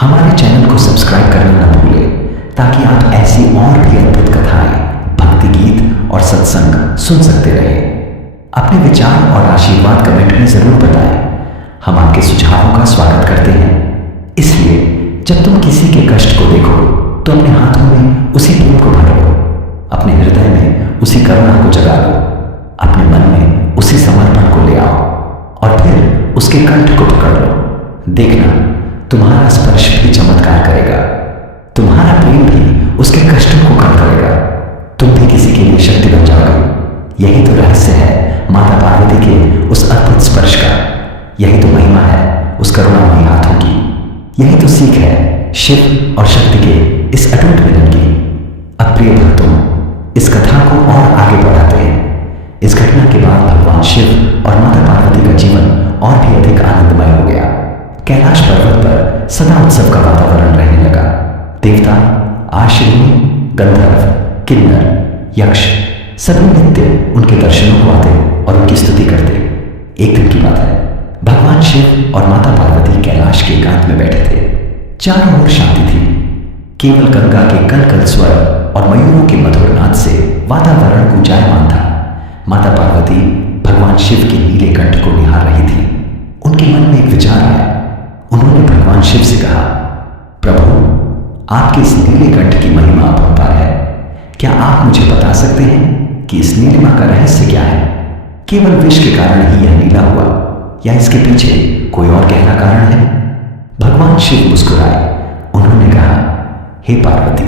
हमारे चैनल को सब्सक्राइब करना न भूलें ताकि आप ऐसी और भी अद्भुत कथाएं, भक्ति गीत और सत्संग सुन सकते रहें। अपने विचार और आशीर्वाद कमेंट में जरूर बताएं। हम आपके सुझावों का स्वागत करते हैं। इसलिए जब तुम किसी के कष्ट को देखो तो अपने हाथों में उसी प्रेम को भर लो, अपने हृदय में उसी करुणा को जगा लो, अपने मन में उसी समर्पण को ले आओ और फिर उसके कंठ को पकड़ लो। देखना, तुम्हारा स्पर्श भी चमत्कार करेगा। तुम्हारा प्रेम भी उसके कष्टों को कम करेगा। तुम भी किसी के लिए शक्ति बन जाओगे। यही तो रहस्य है माता पार्वती के उस अद्भुत स्पर्श का। यही तो महिमा है उस करुणामयी हाथों की। यही तो सीख है शिव और शक्ति के इस अटूट मिलन की। अब प्रिय भक्तों, इस कथा को और आगे बढ़ाते हैं। इस घटना के बाद भगवान शिव और माता पार्वती का जीवन और भी अधिक आनंदमय हो गया। कैलाश पर्वत पर सदा उत्सव का वातावरण रहने लगा। देवता, आश्विनी, गंधर्व, किन्नर, यक्ष सभी नित्य उनके दर्शनों को आते और उनकी स्तुति करते। एक दिन की बात है, भगवान शिव और माता पार्वती कैलाश के एकांत में बैठे थे। चारों ओर शांति थी। केवल गंगा के कल कल स्वर और मयूरों के मधुर नाद से वातावरण गुंजायमान था। माता पार्वती भगवान शिव के नीले कंठ को निहार रही थी। उनके मन में एक विचार आया। उन्होंने भगवान शिव से कहा, प्रभु, आपके इस नीले कंठ की महिमा अपरंपार है। क्या आप मुझे बता सकते हैं कि इस नीलिमा का रहस्य क्या है? केवल विष के कारण ही यह नीला हुआ या इसके पीछे कोई और गहरा कारण है? भगवान शिव मुस्कुराए। उन्होंने कहा, हे पार्वती,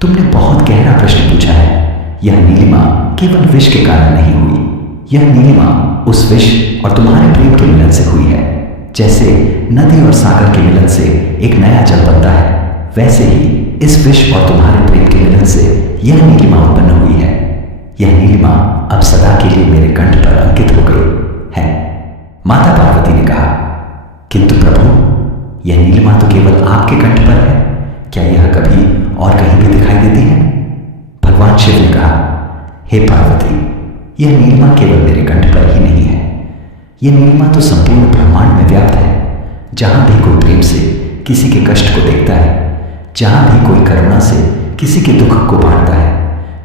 तुमने बहुत गहरा प्रश्न पूछा है। यह नीलिमा केवल विष के कारण नहीं हुई। यह नीलिमा उस विष और तुम्हारे प्रेम के मिलन से हुई है। जैसे नदी और सागर के मिलन से एक नया जल बनता है, वैसे ही इस विष और तुम्हारे प्रेम के मिलन से यह नीलिमा उत्पन्न हुई है। यह नीलिमा अब सदा के लिए मेरे कंठ पर अंकित हो गई है। माता पार्वती ने कहा, किंतु प्रभु, यह नीलिमा तो केवल आपके कंठ पर है। क्या यह कभी और कहीं भी दिखाई देती है? भगवान शिव ने कहा, हे पार्वती, यह नीलिमा केवल मेरे कंठ पर ही नहीं है। यह नीलिमा तो संपूर्ण ब्रह्मांड में व्याप्त है। जहां भी कोई प्रेम से किसी के कष्ट को देखता है, जहां भी कोई करुणा से किसी के दुख को बांटता है,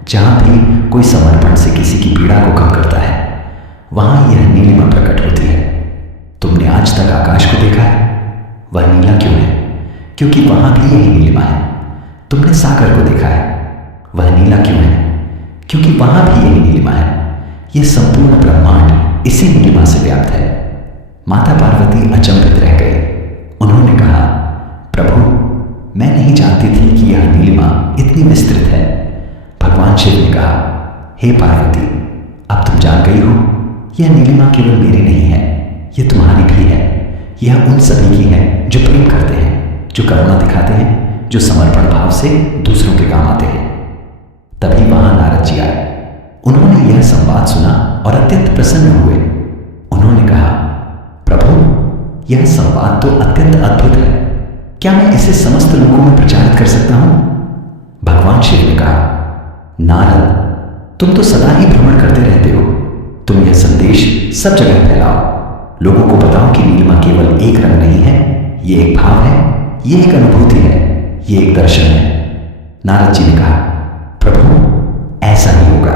जहां भी कोई समर्पण से किसी की पीड़ा को कम करता है, वहां यह नीलिमा प्रकट होती है। तुमने आज तक आकाश को देखा है? वह नीला क्यों है? क्योंकि वहां भी यही नीलिमा है। तुमने सागर को देखा है? वह नीला क्यों है? क्योंकि वहां भी यही नीलिमा है। यह संपूर्ण ब्रह्मांड इसी नीलिमा से व्याप्त है। माता पार्वती अचंभित रह गए। उन्होंने कहा, प्रभु, मैं नहीं जानती थी कि यह नीलिमा इतनी विस्तृत है। भगवान शिव ने कहा, हे पार्वती, अब तुम जान गई हो, यह नीलिमा केवल मेरी नहीं है, यह तुम्हारी भी है। यह उन सभी की है जो प्रेम करते हैं, जो करुणा दिखाते हैं, जो समर्पण भाव से दूसरों के काम आते हैं। तभी वहां नारद जी आए। उन्होंने यह संवाद सुना और अत्यंत प्रसन्न हुए। उन्होंने कहा, प्रभु, यह संवाद तो अत्यंत अद्भुत है। क्या मैं इसे समस्त लोगों में प्रचारित कर सकता हूं? भगवान शिव ने कहा, नारद, तुम तो सदा ही भ्रमण करते रहते हो। तुम यह संदेश सब जगह फैलाओ। लोगों को बताओ कि नीलिमा केवल एक रंग नहीं है, ये एक भाव है, ये एक अनुभूति है, ये एक दर्शन है। नारद जी ने कहा, प्रभु, ऐसा ही होगा।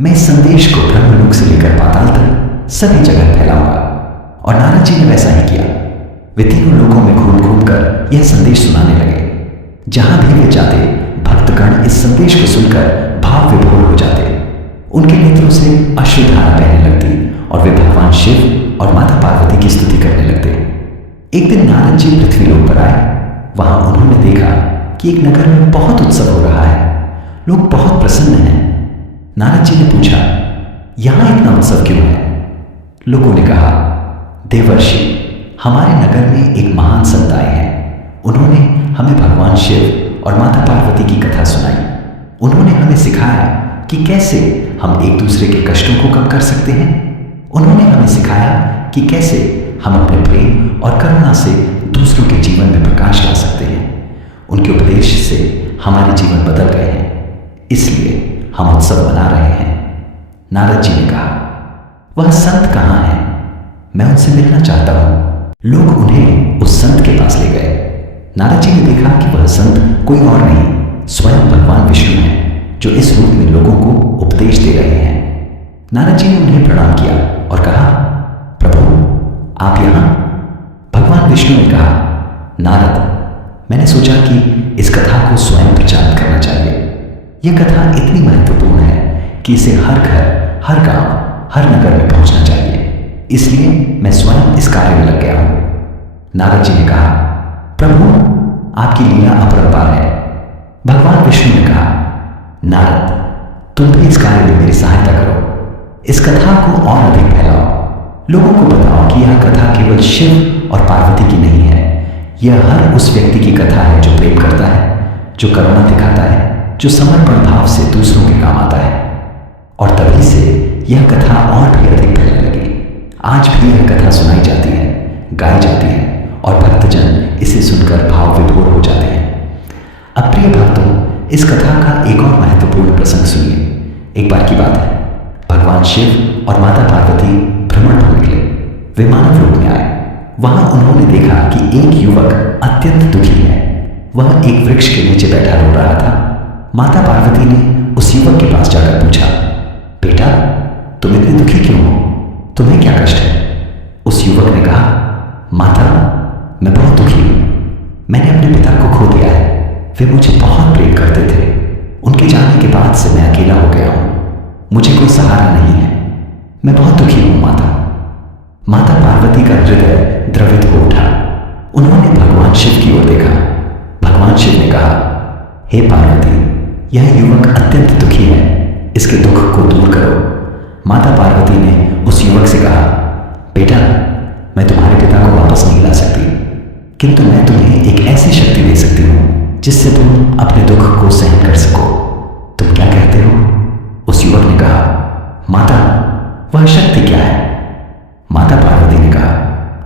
मैं इस संदेश को ब्रह्मलोक से लेकर पाताल तक सभी जगह फैलाऊंगा। और नारद जी ने वैसा ही किया। वे तीनों लोकों में घूम घूम कर यह संदेश सुनाने लगे। जहां भी वे जाते, भक्तगण इस संदेश को सुनकर भाव विभोर हो जाते। उनके नेत्रों से अश्रुधारा बहने लगती और वे भगवान शिव और माता पार्वती की स्तुति करने लगते। एक दिन नारद जी पृथ्वी लोक पर आए। वहां उन्होंने देखा कि एक नगर में बहुत उत्सव हो रहा है। लोग बहुत प्रसन्न हैं। नारद जी ने पूछा, यहां इतना उत्सव क्यों है? लोगों ने कहा, देवर्षि, हमारे नगर में एक महान संत आए हैं। उन्होंने हमें भगवान शिव और माता पार्वती की कथा सुनाई। उन्होंने हमें सिखाया कि कैसे हम एक दूसरे के कष्टों को कम कर सकते हैं। उन्होंने हमें सिखाया कि कैसे हम अपने प्रेम और करुणा से दूसरों के जीवन में प्रकाश ला सकते हैं। उनके उपदेश से हमारे जीवन बदल गए हैं, इसलिए हम उत्सव मना रहे हैं। नारद जी ने कहा, वह संत कहाँ है? मैं उनसे मिलना चाहता हूं। लोग उन्हें उस संत के पास ले गए। नारद जी ने देखा कि वह संत कोई और नहीं, स्वयं भगवान विष्णु है, जो इस रूप में लोगों को उपदेश दे रहे हैं। नारद जी ने उन्हें प्रणाम किया और कहा, प्रभु, आप यहां? भगवान विष्णु ने कहा, नारद, मैंने सोचा कि इस कथा को स्वयं प्रचारित करना चाहिए। यह कथा इतनी महत्वपूर्ण है कि इसे हर घर, हर गांव, हर नगर में पहुंचना चाहिए। इसलिए मैं स्वयं इस कार्य में लग गया हूं। नारद जी ने कहा, प्रभु, आपकी लीला अपरंपार है। भगवान विष्णु ने कहा, नारद, तुम भी इस कार्य में मेरी सहायता करो। इस कथा को और अधिक फैलाओ। लोगों को बताओ कि यह कथा केवल शिव और पार्वती की नहीं है। यह हर उस व्यक्ति की कथा है जो प्रेम करता है, जो करुणा दिखाता है, जो समर्पण भाव से दूसरों के काम आता है। और तभी से यह कथा और भी अधिक फैलने लगी। आज भी यह कथा सुनाई जाती है, गाई जाती है और भक्तजन इसे सुनकर भाव विभोर हो जाते हैं। अब प्रिय भक्तों, इस कथा का एक और महत्वपूर्ण प्रसंग सुनिए। एक बार की बात है, भगवान शिव और माता पार्वती भ्रमण पर निकले। वे मानव रूप में आए। वहां उन्होंने देखा कि एक युवक अत्यंत दुखी है। वह एक वृक्ष के नीचे बैठा रो रहा था। माता पार्वती ने उस युवक के पास जाकर पूछा, बेटा, तुम इतने दुखी क्यों हो? तुम्हें क्या कष्ट है? उस युवक ने कहा, माता, मैं बहुत दुखी हूं। मैंने अपने पिता को खो दिया है। वे मुझे बहुत प्रेम करते थे। उनके जाने के बाद से मैं अकेला हो गया हूं। मुझे कोई सहारा नहीं है। मैं बहुत दुखी हूं माता। माता पार्वती का हृदय द्रवित हो उठा। उन्होंने भगवान शिव की ओर देखा। भगवान शिव ने कहा, हे पार्वती, यह युवक अत्यंत दुखी है। इसके दुख को दूर करो। माता पार्वती ने उस युवक से कहा, बेटा, मैं तुम्हारे पिता को वापस नहीं ला सकती, किंतु मैं तुम्हें एक ऐसी शक्ति दे सकती हूं जिससे तुम अपने दुख को सहन कर सको। तुम क्या कहते हो? उस युवक ने कहा, माता, वह शक्ति क्या है? माता पार्वती ने कहा,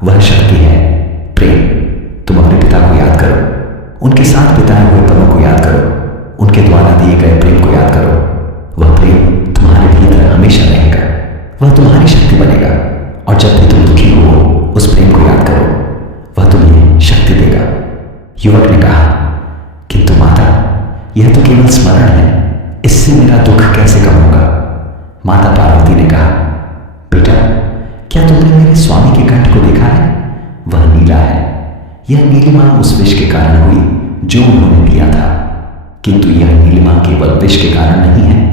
वह शक्ति है प्रेम। तुम अपने पिता को याद करो, उनके साथ बिताए हुए पलों को याद करो, उनके द्वारा दिए गए प्रेम को याद करो। वह प्रेम तुम्हारे भीतर हमेशा रहेगा। वह तुम्हारी शक्ति बनेगा। और जब भी तुम दुखी हो, उस प्रेम को याद करो, वह तुम्हें शक्ति देगा। युवक ने कहा, किंतु माता, यह तो केवल स्मरण है, इससे मेरा दुख कैसे कम होगा? माता पार्वती ने कहा, बेटा, क्या तुमने मेरे स्वामी के कंठ को देखा है? वह नीला है। यह नीलिमा उस विष के कारण हुई जो उन्होंने पिया था, किंतु यह नीलिमा केवल विष के कारण नहीं है।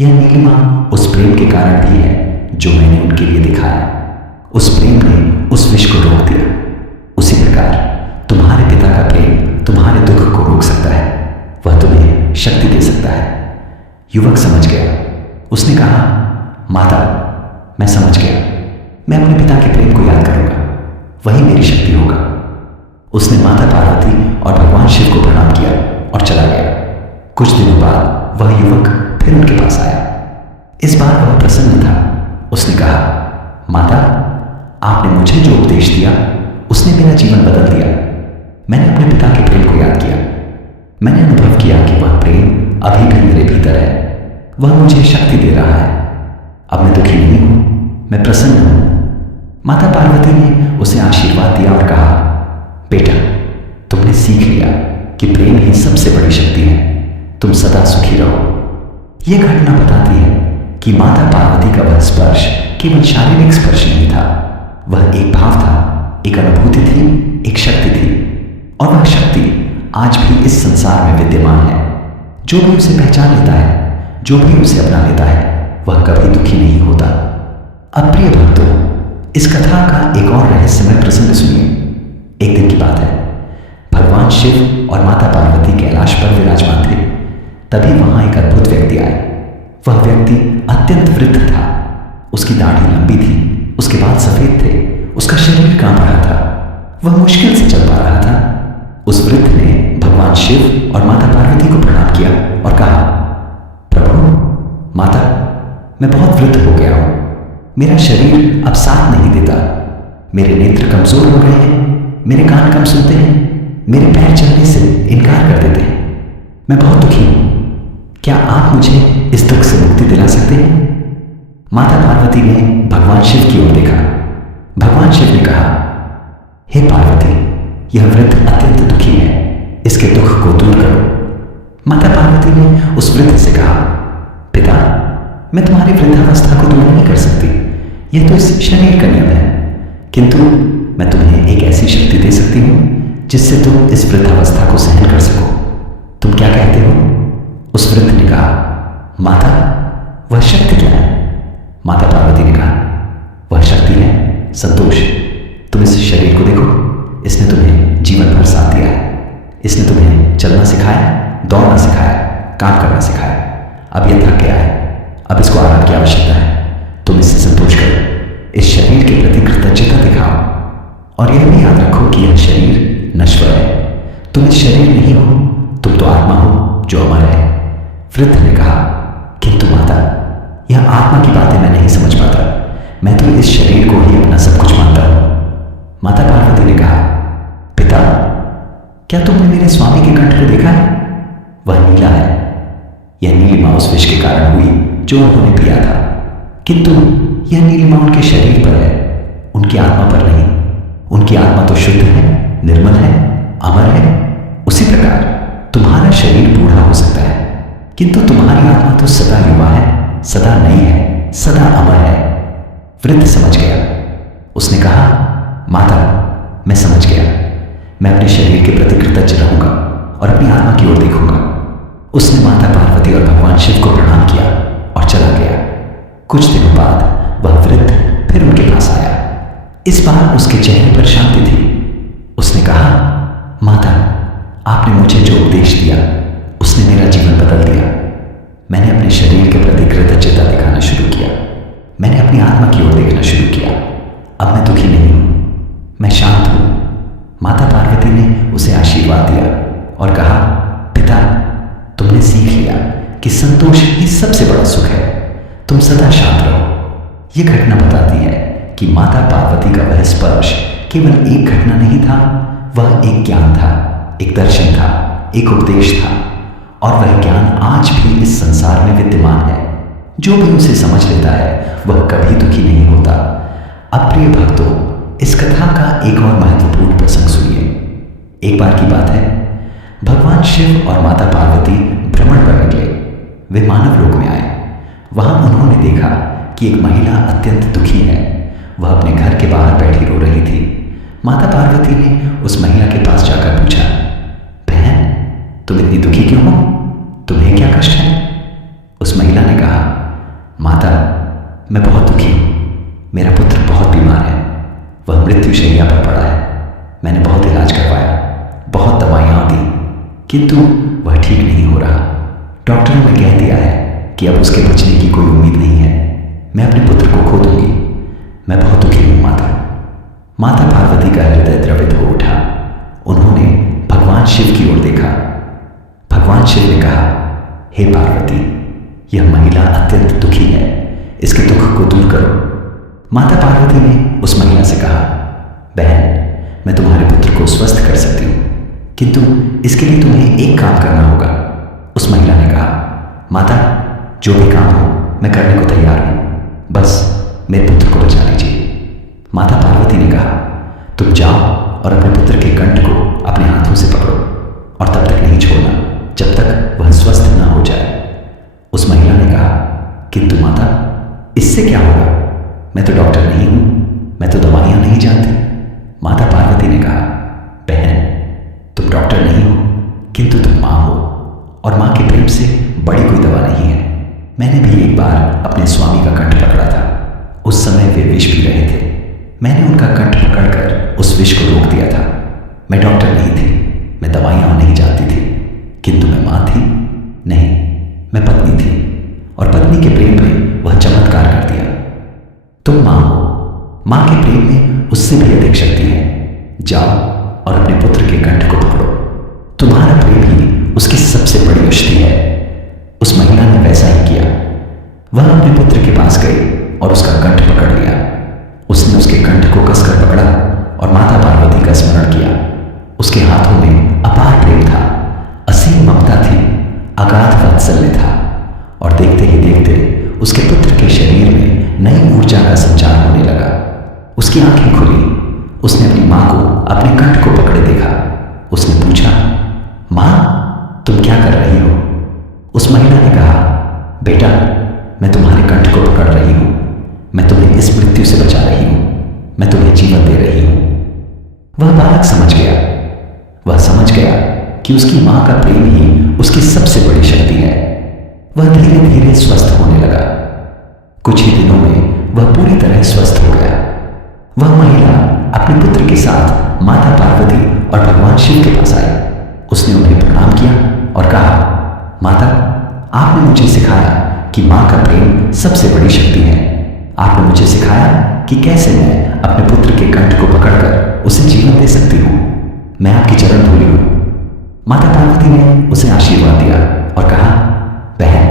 यह नीलिमा उस प्रेम के कारण भी है जो मैंने उनके लिए दिखाया। उस प्रेम ने उस विष को रोक दिया। उसी प्रकार तुम्हारे पिता का प्रेम तुम्हारे दुख को रोक सकता है। वह तुम्हें शक्ति दे सकता है। युवक समझ गया। उसने कहा, माता, मैं समझ गया। मैं अपने पिता के प्रेम को याद करूंगा, वही मेरी शक्ति होगा। उसने माता पार्वती और भगवान शिव को प्रणाम किया और चला गया। कुछ दिनों बाद वह युवक फिर उनके पास आया। इस बार वह प्रसन्न था। उसने कहा, माता, आपने मुझे जो उपदेश दिया उसने मेरा जीवन बदल दिया। मैंने अपने पिता के प्रेम को याद किया। मैंने अनुभव किया कि वह प्रेम अभी भी मेरे भीतर है। वह मुझे शक्ति दे रहा है। अब मैं दुखी नहीं हूं, मैं प्रसन्न हूं। माता पार्वती ने उसे आशीर्वाद दिया और कहा, बेटा, तुमने सीख लिया कि प्रेम ही सबसे बड़ी शक्ति है। तुम सदा सुखी रहो। यह घटना बताती है कि माता पार्वती का वह स्पर्श केवल शारीरिक स्पर्श नहीं था। वह एक भाव था, एक अनुभूति थी, एक शक्ति थी। और वह शक्ति आज भी इस संसार में विद्यमान है। जो भी उसे पहचान लेता है, जो भी उसे अपना लेता है, वह कभी दुखी नहीं होता। अब प्रिय भक्तों, इस कथा का एक और रहस्यमय प्रसंग सुनिए। एक दिन की बात है, भगवान शिव और माता पार्वती कैलाश पर विराजमान थे। तभी वहां एक अद्भुत व्यक्ति आया। वह व्यक्ति अत्यंत वृद्ध था। उसकी दाढ़ी लंबी थी, उसके बाल सफेद थे, उसका शरीर कांप रहा था, वह मुश्किल से चल पा रहा था। उस वृद्ध ने भगवान शिव और माता पार्वती को प्रणाम किया और कहा, प्रभु, माता, मैं बहुत वृद्ध हो गया हूं। मेरा शरीर अब साथ नहीं देता। मेरे नेत्र कमजोर हो गए हैं, मेरे कान कम सुनते हैं, मेरे पैर चलने से इनकार कर देते हैं। मैं बहुत दुखी हूं। क्या आप मुझे इस दुख से मुक्ति दिला सकते हैं? माता पार्वती ने भगवान शिव की ओर देखा। भगवान शिव ने कहा, हे पार्वती, यह वृद्ध अत्यंत दुखी है, इसके दुख को दूर करो। माता पार्वती ने उस वृद्ध से कहा, पिता, मैं तुम्हारी वृद्धावस्था को दूर नहीं कर सकती। यह तो इस शरीर का नियम है, किंतु मैं तुम्हें एक ऐसी शक्ति दे सकती हूं जिससे तुम इस वृद्धावस्था को सहन कर सको। तुम क्या कहते हो? उस वृद्ध ने कहा, माता, वह शक्ति क्या है? माता पार्वती ने कहा, वह शक्ति है संतोष। तुम इस शरीर को देखो, इसने तुम्हें जीवन भर साथ दिया है। इसने तुम्हें चलना सिखाया, दौड़ना सिखाया, काम करना सिखाया। अब यह थक गया है, अब इसको आराम की आवश्यकता है। तुम इससे संतोष करो, इस शरीर के प्रति कृतज्ञता दिखाओ और यह भी याद रखो कि यह शरीर नश्वर है। तुम इस शरीर नहीं हो, तुम तो आत्मा हो जो अमर है। वृद्ध ने कहा, किंतु माता, यह आत्मा की बातें मैं नहीं समझ पाता। मैं तो इस शरीर को ही अपना सब कुछ मानता हूं। माता पार्वती ने कहा, पिता, क्या तुमने मेरे स्वामी के कंठ को देखा है? वह नीला है। यह नीलिमा उस विष के कारण हुई जो उन्होंने पिया था, किंतु यह नीलिमा उनके शरीर पर है, उनकी आत्मा पर नहीं। उनकी आत्मा तो शुद्ध है, निर्मल है, अमर है। उसी प्रकार तुम्हारा शरीर बूढ़ा हो सकता है, किंतु तुम्हारी आत्मा तो सदा युवा है, सदा नई है, सदा अमर है। वृद्ध समझ गया। उसने कहा, माता, मैं समझ गया। मैं अपने शरीर के प्रति कृतज्ञ रहूंगा और अपनी आत्मा की ओर देखूंगा। उसने माता पार्वती और भगवान शिव को प्रणाम किया और चला गया। कुछ दिनों बाद वह वृद्ध फिर उनके पास आया। इस बार उसके चेहरे पर शांति थी। उसने कहा, माता, आपने मुझे जो उपदेश दिया उसने मेरा जीवन बदल दिया। मैंने अपने शरीर के प्रति कृतज्ञता दिखाना शुरू किया। मैंने अपनी आत्मा की ओर देखना शुरू किया। अब मैं दुखी नहीं हूं, मैं शांत हूं। माता पार्वती ने उसे आशीर्वाद दिया और कहा, पिता, तुमने सीख लिया कि संतोष ही सबसे बड़ा सुख है। तुम सदा शांत रहो। यह घटना बताती है कि माता पार्वती का वह स्पर्श केवल एक घटना नहीं था, वह एक ज्ञान था, एक दर्शन था, एक उपदेश था। और वह ज्ञान आज भी इस संसार में विद्यमान है। जो भी उसे समझ लेता है वह कभी दुखी नहीं होता। अब प्रिय भक्तों, इस कथा का एक और महत्वपूर्ण प्रसंग सुनिए। एक बार की बात है, भगवान शिव और माता पार्वती भ्रमण पर निकले। वे मानव लोक में आए। वहां उन्होंने देखा कि एक महिला अत्यंत दुखी है। वह अपने घर के बाहर बैठी रो रही थी। माता पार्वती ने उस महिला के पास जाकर पूछा, बहन, तुम इतनी दुखी क्यों हो? तुम्हें क्या कष्ट है? उस महिला ने कहा, माता, मैं बहुत दुखी हूं। मेरा पुत्र बहुत बीमार है। वह मृत्युशैया पर पड़ा है। मैंने बहुत इलाज करवाया, बहुत दवाइयां दी, किंतु वह ठीक नहीं हो रहा। डॉक्टरों ने कह दिया है कि अब उसके बचने की कोई उम्मीद नहीं है। मैं अपने पुत्र को खो दूंगी। मैं बहुत दुखी हूं माता। माता पार्वती का हृदय द्रवित हो उठा। उन्होंने भगवान शिव की ओर देखा। भगवान शिव ने कहा, हे पार्वती, यह महिला अत्यंत दुखी है, इसके दुख को दूर करो। माता पार्वती ने उस महिला से कहा, बहन, मैं तुम्हारे पुत्र को स्वस्थ कर सकती हूं, किंतु इसके लिए तुम्हें एक काम करना होगा। उस महिला ने कहा, माता, जो भी काम हो मैं करने को तैयार हूं, बस मेरे पुत्र को बचा लीजिए। माता पार्वती ने कहा, तुम जाओ और अपने पुत्र के कंठ को अपने हाथों से पकड़ो और तब तक नहीं छोड़ना जब तक वह स्वस्थ न हो जाए। उस महिला ने कहा, किंतु माता, इससे क्या होगा? मैं तो डॉक्टर नहीं हूं, मैं तो दवाइयां नहीं जानती। माता पार्वती ने कहा, बहन, तुम डॉक्टर नहीं हो, किंतु तुम मां हो, और मां के प्रेम से बड़ी कोई दवा नहीं है। मैंने भी एक बार अपने स्वामी का कंठ पकड़ा था। उस समय वे विष पी रहे थे। मैंने उनका कंठ पकड़कर उस विष को रोक दिया था। मैं डॉक्टर नहीं थी, मैं दवाइयां नहीं जानती थी, किंतु मैं मां थी नहीं, मैं पत्नी थी, और पत्नी के प्रेम में वह चमत्कार कर दिया। तुम मां हो, मां के प्रेम में उससे भी अधिक शक्ति है। जाओ और अपने पुत्र के कंठ को पकड़ो, तुम्हारा प्रेम ही उसकी सबसे बड़ी औषधि है। उस महिला ने वैसा ही किया। वह अपने पुत्र के पास गई और उसका कंठ पकड़ लिया। उसने उसके कंठ को कसकर पकड़ा और माता पार्वती का स्मरण किया। उसके हाथों में अपार प्रेम था, असीम ममता थी, अगाध वात्सल्य था, और देखते ही देखते उसके पुत्र के शरीर में नई ऊर्जा का संचार होने लगा। उसकी आंखें खुली। उसने अपनी मां को अपने कंठ को पकड़े देखा। उसने पूछा, मां, तुम क्या कर रही हो? उस महिला ने कहा, बेटा, मैं तुम्हारे कंठ को पकड़ रही हूं, मैं तुम्हें इस मृत्यु से बचा रही हूं, मैं तुम्हें जीवन दे रही हूं। वह बालक समझ गया। वह समझ गया कि उसकी मां का प्रेम ही उसकी सबसे बड़ी शक्ति है। वह धीरे धीरे स्वस्थ होने लगा। कुछ ही दिनों में वह पूरी तरह स्वस्थ हो गया। वह महिला अपने पुत्र के साथ माता पार्वती और भगवान शिव के पास आई। उसने उन्हें प्रणाम किया और कहा, माता, आपने मुझे सिखाया कि मां का प्रेम सबसे बड़ी शक्ति है। आपने मुझे सिखाया कि कैसे मैं अपने पुत्र के कंठ को पकड़कर उसे जीवन दे सकती हूं। मैं आपकी चरण धूली हूं। माता पार्वती ने उसे आशीर्वाद दिया और कहा, बहन,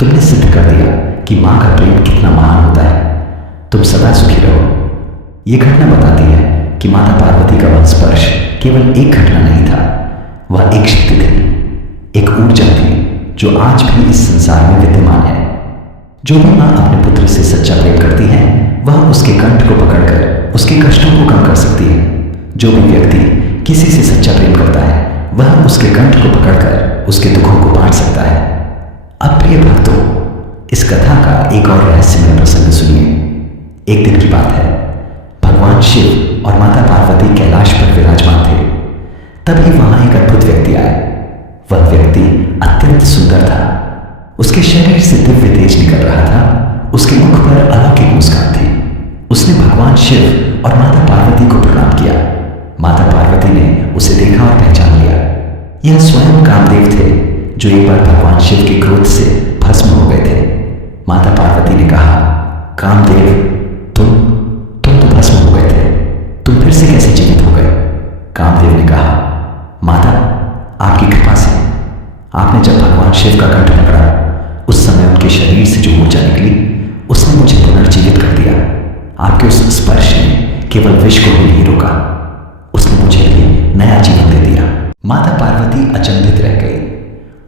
तुमने सिद्ध कर दिया कि मां का प्रेम कितना महान होता है। तुम सदा सुखी रहो। यह घटना बताती है कि माता पार्वती का वह स्पर्श केवल एक घटना नहीं था, वह एक शक्ति थी, एक ऊर्जा थी जो आज भी इस संसार में विद्यमान है। जो भी मां अपने पुत्र से सच्चा प्रेम करती है, वह उसके कंठ को पकड़कर उसके कष्टों को कम कर सकती है। जो भी व्यक्ति किसी से सच्चा प्रेम करता है, वह उसके कंठ को पकड़कर उसके दुखों को बांट सकता है। अब प्रिय भक्तों, इस कथा का एक और रहस्यमय प्रसंग सुनिए। एक दिन की बात है, भगवान शिव और माता पार्वती कैलाश पर विराजमान थे। तभी वहां एक अद्भुत व्यक्ति आया। वह व्यक्ति अत्यंत सुंदर था। उसके शरीर से दिव्य तेज निकल रहा था। उसके मुख पर अलौकिक मुस्कान थी। उसने भगवान शिव और माता पार्वती को प्रणाम किया। माता पार्वती ने उसे देखा और पहचान लिया। यह स्वयं कामदेव थे, जो एक बार भगवान शिव के क्रोध से भस्म हो गए थे। माता पार्वती ने कहा, कामदेव, तुम तो भस्म हो गए थे, तुम फिर से कैसे जीवित हो गए? कामदेव ने कहा, माता, आपकी कृपा से आपने जब भगवान शिव का कंठ पकड़ा, उस समय उनके शरीर से जो ऊर्जा निकली, उसने मुझे पुनर्जीवित कर दिया। आपके उस स्पर्श ने केवल विष को ही नहीं रोका, उसने मुझे भी नया जीवन दे दिया। माता पार्वती अचंभित रह गई।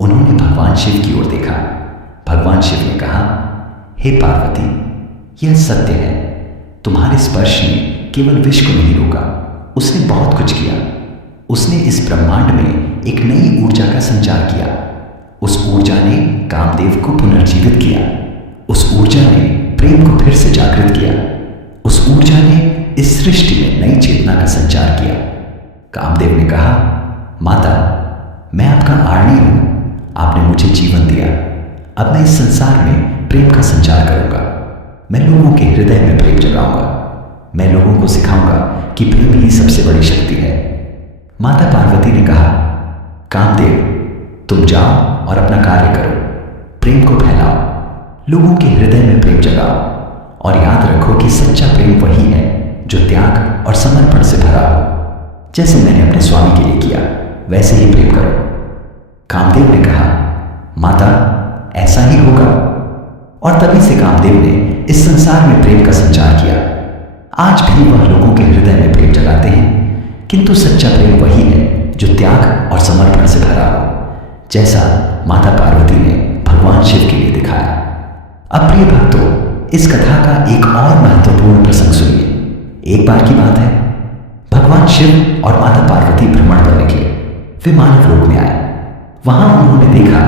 उन्होंने भगवान शिव की ओर देखा। भगवान शिव ने कहा, हे पार्वती, यह सत्य है, तुम्हारे स्पर्श ने केवल विष को नहीं रोका, उसने बहुत कुछ किया। उसने इस ब्रह्मांड में एक नई ऊर्जा का संचार किया। उस ऊर्जा ने कामदेव को पुनर्जीवित किया। उस ऊर्जा ने प्रेम को फिर से जागृत किया। उस ऊर्जा ने इस सृष्टि में नई चेतना का संचार किया। कामदेव ने कहा, माता, मैं आपका आरणी हूं, आपने मुझे जीवन दिया। अब मैं इस संसार में प्रेम का संचार करूंगा। मैं लोगों के हृदय में प्रेम जगाऊंगा। मैं लोगों को सिखाऊंगा कि प्रेम ही सबसे बड़ी शक्ति है। माता पार्वती ने कहा, कामदेव, तुम जाओ और अपना कार्य करो, प्रेम को फैलाओ, लोगों के हृदय में प्रेम जगाओ, और याद रखो कि सच्चा प्रेम वही है जो त्याग और समर्पण से भरा हो। जैसे मैंने अपने स्वामी के लिए किया वैसे ही प्रेम करो। कामदेव ने कहा, माता ऐसा ही होगा। और तभी से कामदेव ने इस संसार में प्रेम का संचार किया। आज भी वह लोगों के हृदय में प्रेम जगाते हैं, किंतु सच्चा प्रेम वही है जो त्याग और समर्पण से भरा हो, जैसा माता पार्वती ने भगवान शिव के लिए दिखाया। अब प्रिय भक्तों, इस कथा का एक और महत्वपूर्ण प्रसंग सुनिए। एक बार की बात है, भगवान शिव और माता पार्वती भ्रमण पर निकले। वे मानव लोक में आए। वहां उन्होंने देखा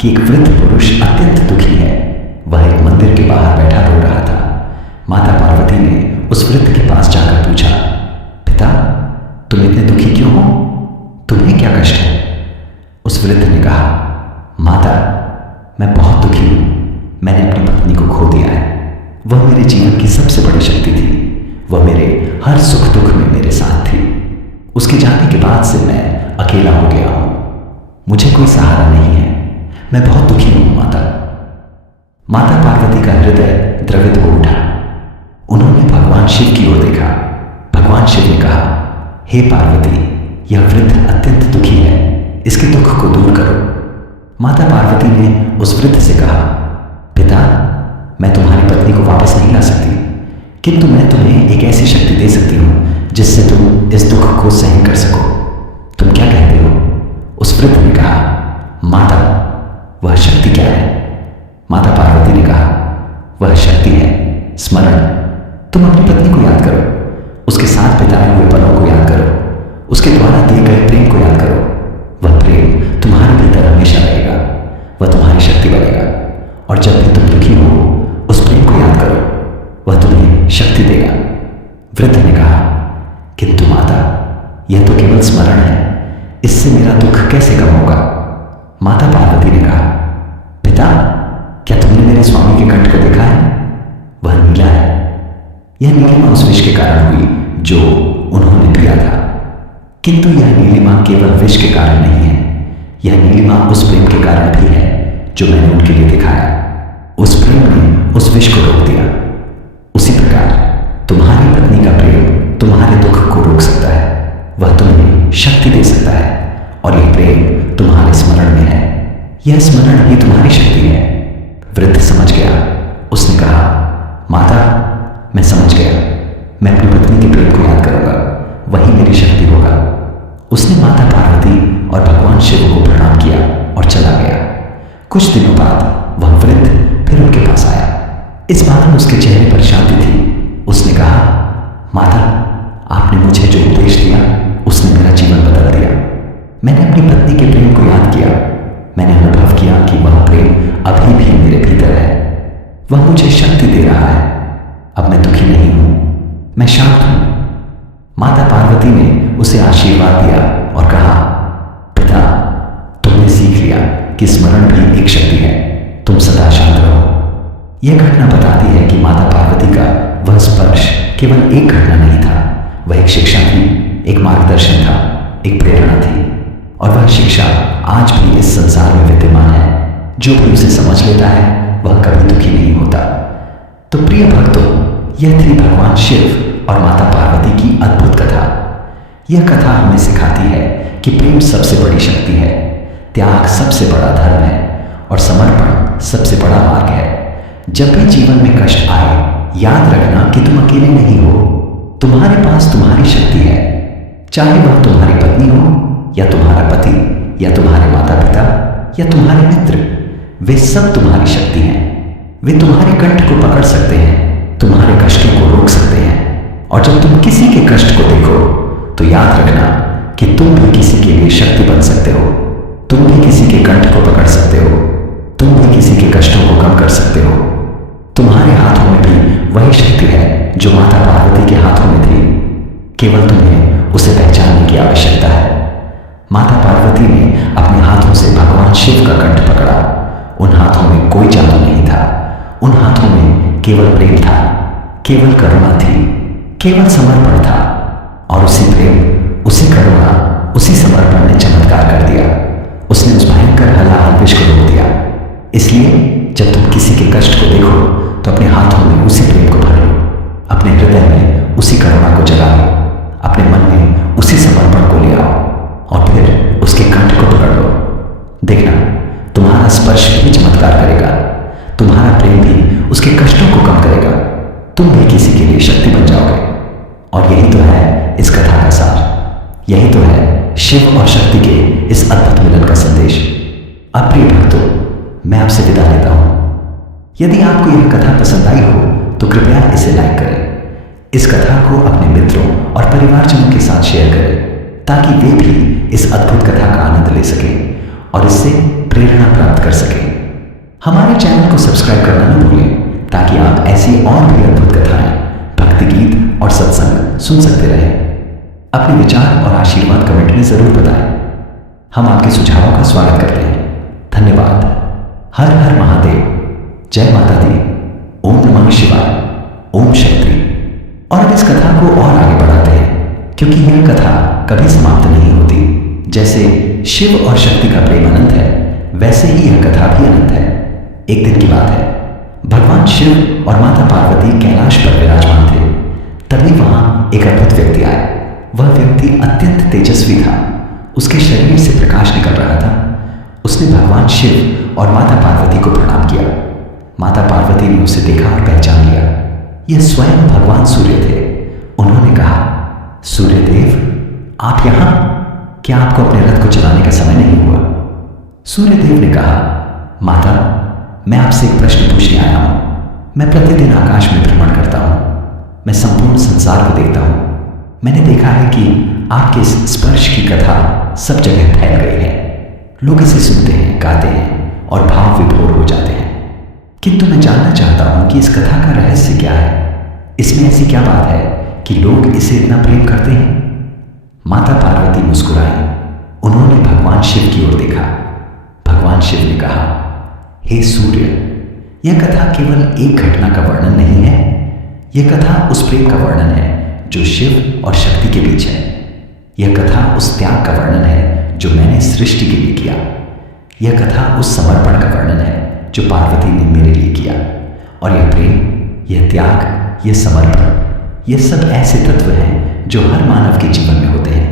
कि एक वृद्ध पुरुष अत्यंत दुखी है। वह एक मंदिर के बाहर बैठा रो रहा था। माता पार्वती ने उस वृद्ध के पास जाकर पूछा, पिता तुम इतने दुखी क्यों हो? तुम्हें क्या कष्ट है? उस वृद्ध ने कहा, माता मैं बहुत दुखी हूं। मैंने अपनी पत्नी को खो दिया है। वह मेरे जीवन की सबसे बड़ी शक्ति थी। वह मेरे हर सुख दुख में मेरे साथ थी। उसके जाने के बाद से मैं अकेला हो गया हूं। मुझे कोई सहारा नहीं है। मैं बहुत दुखी हूं माता। माता पार्वती का हृदय द्रवित हो उठा। उन्होंने भगवान शिव की ओर देखा। भगवान शिव ने कहा, हे पार्वती, यह वृद्ध अत्यंत दुखी है। इसके दुख को दूर करो। माता पार्वती ने उस वृद्ध से कहा, पिता मैं तुम्हारी पत्नी को वापस नहीं ला सकती, किंतु मैं तुम्हें एक ऐसी शक्ति दे सकती हूं जिससे तुम इस दुख को सहन कर सको। तुम क्या कहते हो? उस वृद्ध ने कहा, माता वह शक्ति क्या है? माता पार्वती ने कहा, वह शक्ति है स्मरण। तुम अपनी पत्नी को याद करो, उसके साथ बिताए हुए पलों को याद करो, उसके द्वारा दिए गए प्रेम को याद करो। वह प्रेम तुम्हारे भीतर हमेशा रहेगा। वह तुम्हारी शक्ति बनेगा। और जब भी तुम दुखी हो, उस प्रेम को याद करो, वह तुम्हें शक्ति देगा। वृद्ध ने कहा, किंतु माता यह तो केवल स्मरण है, इससे मेरा दुख कैसे कम होगा? माता पार्वती ने कहा, पिता क्या तुमने मेरे स्वामी के कंठ को देखा है? वह नीला है। यह नीलिमा उस विष के कारण हुई जो उन्होंने पिया था, किंतु यह नीलिमा केवल विष के कारण नहीं है। यह नीलिमा उस प्रेम के कारण भी है जो मैंने उनके लिए दिखाया। उस प्रेम ने उस विष को रोक दिया। उसी प्रकार तुम्हारी पत्नी का प्रेम तुम्हारे दुख को रोक सकता है। वह तुम्हें शक्ति दे सकता है। और यह प्रेम तुम्हारे स्मरण में है। यह स्मरण ही तुम्हारी शक्ति है। वृद्ध समझ गया। उसने कहा, माता मैं समझ गया। मैं अपनी पत्नी के प्रेम को याद करूंगा, वही मेरी शक्ति होगा। उसने माता पार्वती और भगवान शिव को प्रणाम किया और चला गया। कुछ दिनों बाद वह वृद्ध फिर उनके पास आया। इस बार उसके चेहरे पर शांति थी। उसने कहा, माता आपने मुझे जो उपदेश दिया उसने मेरा जीवन बदल दिया। मैंने अपनी पत्नी के प्रेम को याद किया। मैंने अनुभव किया कि वह प्रेम अभी भी मेरे भीतर है। वह मुझे शक्ति दे रहा है। अब मैं दुखी नहीं हूं, मैं शांत हूं। माता पार्वती ने उसे आशीर्वाद दिया और कहा, पिता तुमने सीख लिया कि स्मरण भी एक शक्ति है। तुम सदा शांत रहो। यह घटना बताती है कि माता पार्वती का वह स्पर्श केवल एक घटना नहीं था। वह एक शिक्षा थी, एक मार्गदर्शन था, एक प्रेरणा थी। और वह शिक्षा आज भी इस संसार में विद्यमान है। जो भी उसे समझ लेता है वह कभी दुखी नहीं होता। तो प्रिय भक्तों, यह थी भगवान शिव और माता पार्वती की अद्भुत कथा। यह कथा हमें सिखाती है कि प्रेम सबसे बड़ी शक्ति है, त्याग सबसे बड़ा धर्म है और समर्पण सबसे बड़ा मार्ग है। जब भी जीवन में कष्ट आए, याद रखना कि तुम अकेले नहीं हो। तुम्हारे पास तुम्हारी शक्ति है। चाहे वह तुम्हारी पत्नी हो या तुम्हारा पति या तुम्हारे माता पिता या तुम्हारे मित्र, वे सब तुम्हारी शक्ति हैं। वे तुम्हारे कंठ को पकड़ सकते हैं, तुम्हारे कष्टों को रोक सकते हैं। और जब तुम किसी के कष्ट को देखो तो याद रखना कि तुम भी किसी के लिए शक्ति बन सकते हो। तुम भी किसी के कंठ को पकड़ सकते हो। तुम भी किसी के कष्टों को कम कर सकते हो। तुम्हारे हाथों में भी वही शक्ति है जो माता पार्वती के हाथों में थी। केवल तुम्हें उसे पहचानने की आवश्यकता है। माता पार्वती ने अपने हाथों से भगवान शिव का कंठ पकड़ा। उन हाथों में कोई जादू नहीं था। उन हाथों में केवल प्रेम था, केवल करुणा थी, केवल समर्पण था। और उसी प्रेम, उसी करुणा, उसी समर्पण ने चमत्कार कर दिया। उसने उस भयंकर हलाहल विष को रोक दिया। इसलिए जब तुम किसी के कष्ट को देखो तो अपने हाथों में उसी प्रेम को भर लो, अपने हृदय में उसी करुणा को जगा लो, अपने मन में उसी समर्पण तुम्हारा स्पर्श भी चमत्कार करेगा, तुम्हारा प्रेम भी उसके कष्टों को कम करेगा, तुम भी किसी के लिए शक्ति बन जाओगे। और यही तो है इस कथा का सार, यही तो है शिव और शक्ति के इस अद्भुत मिलन का संदेश। अब प्रिय भक्तों, मैं आपसे विदा लेता हूं। यदि आपको यह कथा पसंद आई हो तो कृपया इसे लाइक करें, इस कथा को अपने मित्रों और परिवारजनों के साथ शेयर करें ताकि वे भी इस अद्भुत कथा का आनंद ले सकें और इससे प्रेरणा प्राप्त कर सकें। हमारे चैनल को सब्सक्राइब करना न भूलें ताकि आप ऐसी और भी अद्भुत कथाएं, भक्ति गीत और सत्संग सुन सकते रहें। अपने विचार और आशीर्वाद कमेंट में जरूर बताएं। हम आपके सुझावों का स्वागत करते हैं। धन्यवाद। हर हर महादेव। जय माता दी। ओम नमः शिवाय। ओम शक्ति। और अब इस कथा को और आगे बढ़ाते हैं क्योंकि यह कथा कभी समाप्त नहीं होती। जैसे शिव और शक्ति का प्रेम अनंत है, वैसे ही यह कथा भी अनंत है। एक दिन की बात है, भगवान शिव और माता पार्वती कैलाश पर विराजमान थे। तभी वहां एक अद्भुत व्यक्ति आया। वह व्यक्ति अत्यंत तेजस्वी था, उसके शरीर से प्रकाश निकल रहा था। उसने भगवान शिव और माता पार्वती को प्रणाम किया। माता पार्वती ने उसे देखा और पहचान लिया। यह स्वयं भगवान सूर्य थे। उन्होंने कहा, सूर्यदेव, आप यहां? क्या आपको अपने रथ को चलाने का समय नहीं हुआ? सूर्यदेव ने कहा, माता, मैं आपसे एक प्रश्न पूछने आया हूं। मैं प्रतिदिन आकाश में भ्रमण करता हूं, मैं संपूर्ण संसार को देखता हूं। मैंने देखा है कि आपके इस स्पर्श की कथा सब जगह फैल गई है। लोग इसे सुनते हैं, गाते हैं और भाव विभोर हो जाते हैं। किंतु मैं जानना चाहता हूं कि इस कथा का रहस्य क्या है। इसमें ऐसी क्या बात है कि लोग इसे इतना प्रेम करते हैं? माता पार्वती मुस्कुराई। उन्होंने भगवान शिव की ओर देखा। भगवान शिव ने कहा, हे सूर्य, यह कथा केवल एक घटना का वर्णन नहीं है। यह कथा उस प्रेम का वर्णन है जो शिव और शक्ति के बीच है। यह कथा उस त्याग का वर्णन है जो मैंने सृष्टि के लिए किया। यह कथा उस समर्पण का वर्णन है जो पार्वती ने मेरे लिए किया। और यह प्रेम, यह त्याग, यह समर्पण, यह सब ऐसे तत्व हैं जो हर मानव के जीवन में होते हैं।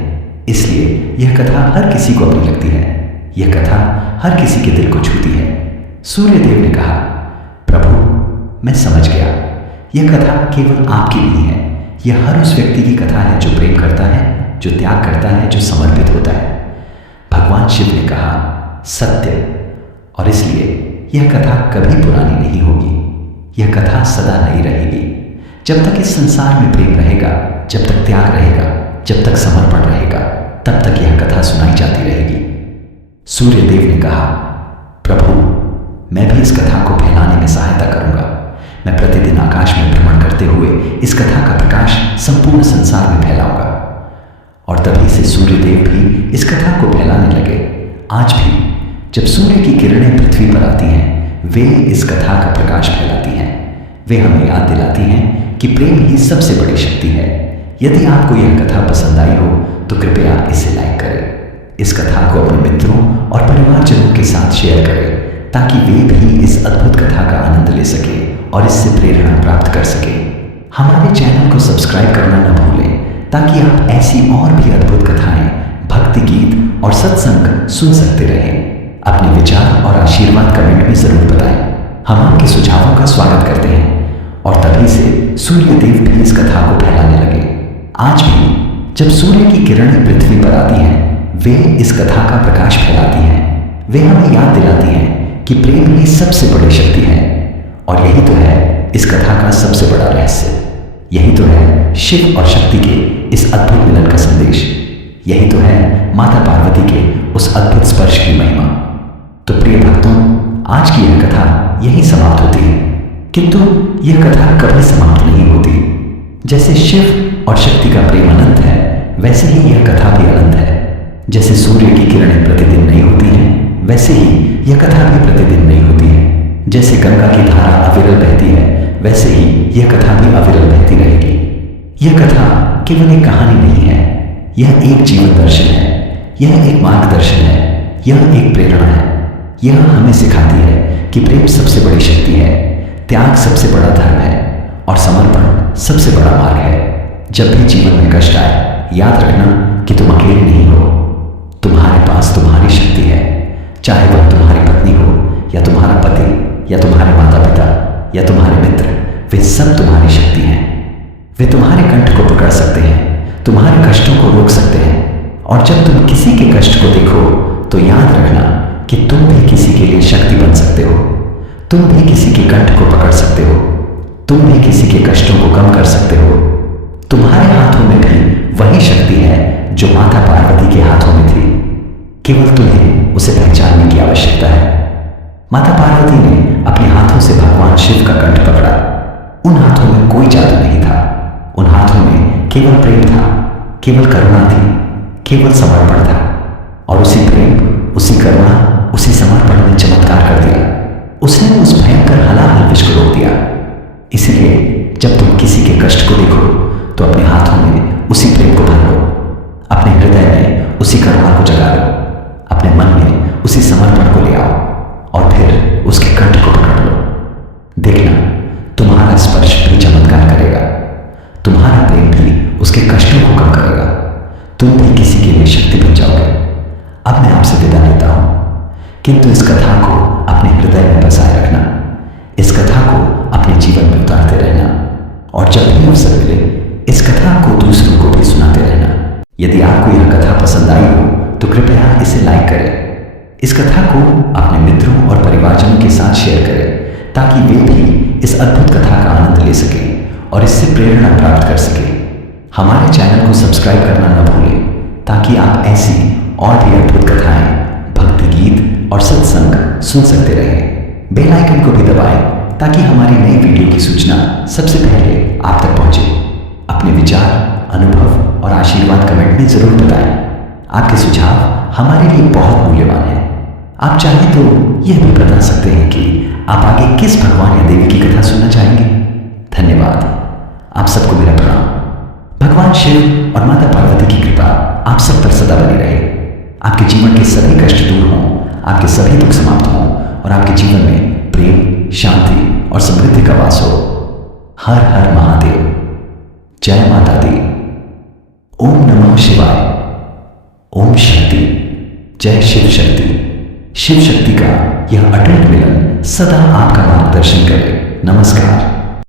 इसलिए यह कथा हर किसी को अपनी लगती है। यह कथा हर किसी के दिल को छूती है। सूर्यदेव ने कहा, प्रभु, मैं समझ गया। यह कथा केवल आपकी नहीं है, यह हर उस व्यक्ति की कथा है जो प्रेम करता है, जो त्याग करता है, जो समर्पित होता है। भगवान शिव ने कहा, सत्य। और इसलिए यह कथा कभी पुरानी नहीं होगी। यह कथा सदा नई रहेगी। जब तक इस संसार में प्रेम रहेगा, जब तक त्याग रहेगा, जब तक समर्पण रहेगा, तब तक यह कथा सुनाई जाती रहेगी। सूर्यदेव ने कहा, प्रभु, मैं भी इस कथा को फैलाने में सहायता करूंगा। मैं प्रतिदिन आकाश में भ्रमण करते हुए इस कथा का प्रकाश संपूर्ण संसार में फैलाऊंगा। और तभी से सूर्यदेव भी इस कथा को फैलाने लगे। आज भी जब सूर्य की किरणें पृथ्वी पर आती हैं, वे इस कथा का प्रकाश फैलाती हैं। वे हमें याद दिलाती हैं कि प्रेम ही सबसे बड़ी शक्ति है। यदि आपको यह कथा पसंद आई हो तो कृपया इसे लाइक करें। इस कथा को अपने मित्रों और परिवारजनों के साथ शेयर करें ताकि वे भी इस अद्भुत कथा का आनंद ले सकें और इससे प्रेरणा प्राप्त कर सकें। हमारे चैनल को सब्सक्राइब करना न भूलें ताकि आप ऐसी और भी अद्भुत कथाएं, भक्ति गीत और सत्संग सुन सकते रहें। अपने विचार और आशीर्वाद कमेंट में जरूर बताएं। हम आपके सुझावों का स्वागत करते हैं। और तभी से सूर्यदेव भी इस कथा को फैलाने लगे। आज भी जब सूर्य की किरणें पृथ्वी पर आती हैं, वे इस कथा का प्रकाश फैलाती हैं। वे हमें याद दिलाती हैं कि प्रेम ही सबसे बड़ी शक्ति है। और यही तो है इस कथा का सबसे बड़ा रहस्य। यही तो है शिव और शक्ति के इस अद्भुत मिलन का संदेश। यही तो है माता पार्वती के उस अद्भुत स्पर्श की महिमा। तो प्रिय भक्तों, आज की यह कथा यही समाप्त होती है। किंतु यह कथा कभी समाप्त नहीं होती। जैसे शिव और शक्ति का प्रेम अनंत है, वैसे ही यह कथा भी अनंत है। जैसे सूर्य की किरणें प्रतिदिन नहीं होती हैं, वैसे ही यह कथा भी प्रतिदिन नहीं होती है। जैसे गंगा की धारा अविरल बहती है, वैसे ही यह कथा भी अविरल बहती रहेगी। यह कथा केवल एक कहानी नहीं है, यह एक जीवन दर्शन है, यह एक मार्गदर्शन है, यह एक प्रेरणा है। यह हमें सिखाती है कि प्रेम सबसे बड़ी शक्ति है, त्याग सबसे बड़ा धर्म है और समर्पण सबसे बड़ा मार्ग है। जब भी जीवन में कष्ट आए, याद रखना कि तुम अकेले नहीं हो। तुम्हारे पास तुम्हारी शक्ति है, चाहे वह तुम्हारी पत्नी हो, या तुम्हारे माता पिता या तुम्हारे मित्र, वे सब तुम्हारी शक्ति हैं। वे तुम्हारे कंठ को पकड़ सकते हैं, तुम्हारे कष्टों को रोक सकते हैं। और जब तुम किसी के कष्ट को देखो तो याद रखना कि तुम भी किसी के लिए शक्ति बन सकते हो। तुम भी किसी के कंठ को पकड़ सकते हो, तुम भी किसी के कष्टों को कम कर सकते हो। तुम्हारे हाथों में भी वही शक्ति है जो माता पार्वती के हाथों में थी, केवल तुम्हें उसे पहचानने की आवश्यकता है। माता पार्वती ने अपने हाथों से भगवान शिव का कंठ पकड़ा। उन हाथों में कोई जादू नहीं था, उन हाथों में केवल प्रेम था, केवल करुणा थी, केवल समर्पण था। और उसी प्रेम, उसी करुणा, उसी समर्पण ने चमत्कार कर दिया। उसने उस भयंकर हलाहल विष को रोक दिया। इसलिए जब तुम किसी के कष्ट को देखो तो अपने हाथों में उसी प्रेम को भर लो, अपने हृदय में उसी करुणा को जगा लो, अपने मन में उसी समर्पण को ले आओ और फिर उसके कंठ को पकड़ लो। देखना, तुम्हारा स्पर्श भी चमत्कार करेगा, तुम्हारा प्रेम भी उसके कष्टों को कम करेगा। तुम भी किसी के लिए शक्ति बन जाओगे। अब मैं आपसे विदा लेता हूं, किंतु इस कथा को अपने हृदय में बसाए रखना, इस कथा को अपने जीवन में उतारते रहना और जब भी अवसर मिले इस कथा को दूसरों को भी सुनाते रहना। यदि आपको यह कथा पसंद आई हो तो कृपया इसे लाइक करें। इस कथा को अपने मित्रों और परिवारजनों के साथ शेयर करें ताकि वे भी इस अद्भुत कथा का आनंद ले सकें और इससे प्रेरणा प्राप्त कर सकें। हमारे चैनल को सब्सक्राइब करना न भूलें ताकि आप ऐसी और भी अद्भुत कथाएं, भक्ति गीत और सत्संग सुन सकते रहें। बेल आइकन को भी दबाएं ताकि हमारी नई वीडियो की सूचना सबसे पहले आप तक पहुंचे। अपने विचार, अनुभव और आशीर्वाद कमेंट में जरूर बताएं। आपके सुझाव हमारे लिए बहुत मूल्यवान हैं। आप चाहें तो यह भी बता सकते हैं कि आप आगे किस भगवान या देवी की कथा सुनना चाहेंगे। धन्यवाद। आप सबको मेरा प्रणाम। भगवान शिव और माता पार्वती की कृपा आप सब पर सदा बनी रहे। आपके जीवन के सभी कष्ट दूर हों, आपके सभी दुख समाप्त हों और आपके जीवन में प्रेम, शांति और समृद्धि का वास हो। हर हर महादेव। जय माता दी। ओम नमः शिवाय। ओम शक्ति। जय शिव शक्ति। शिव शक्ति का यह अटूट मिलन सदा आपका मार्गदर्शन करे। नमस्कार।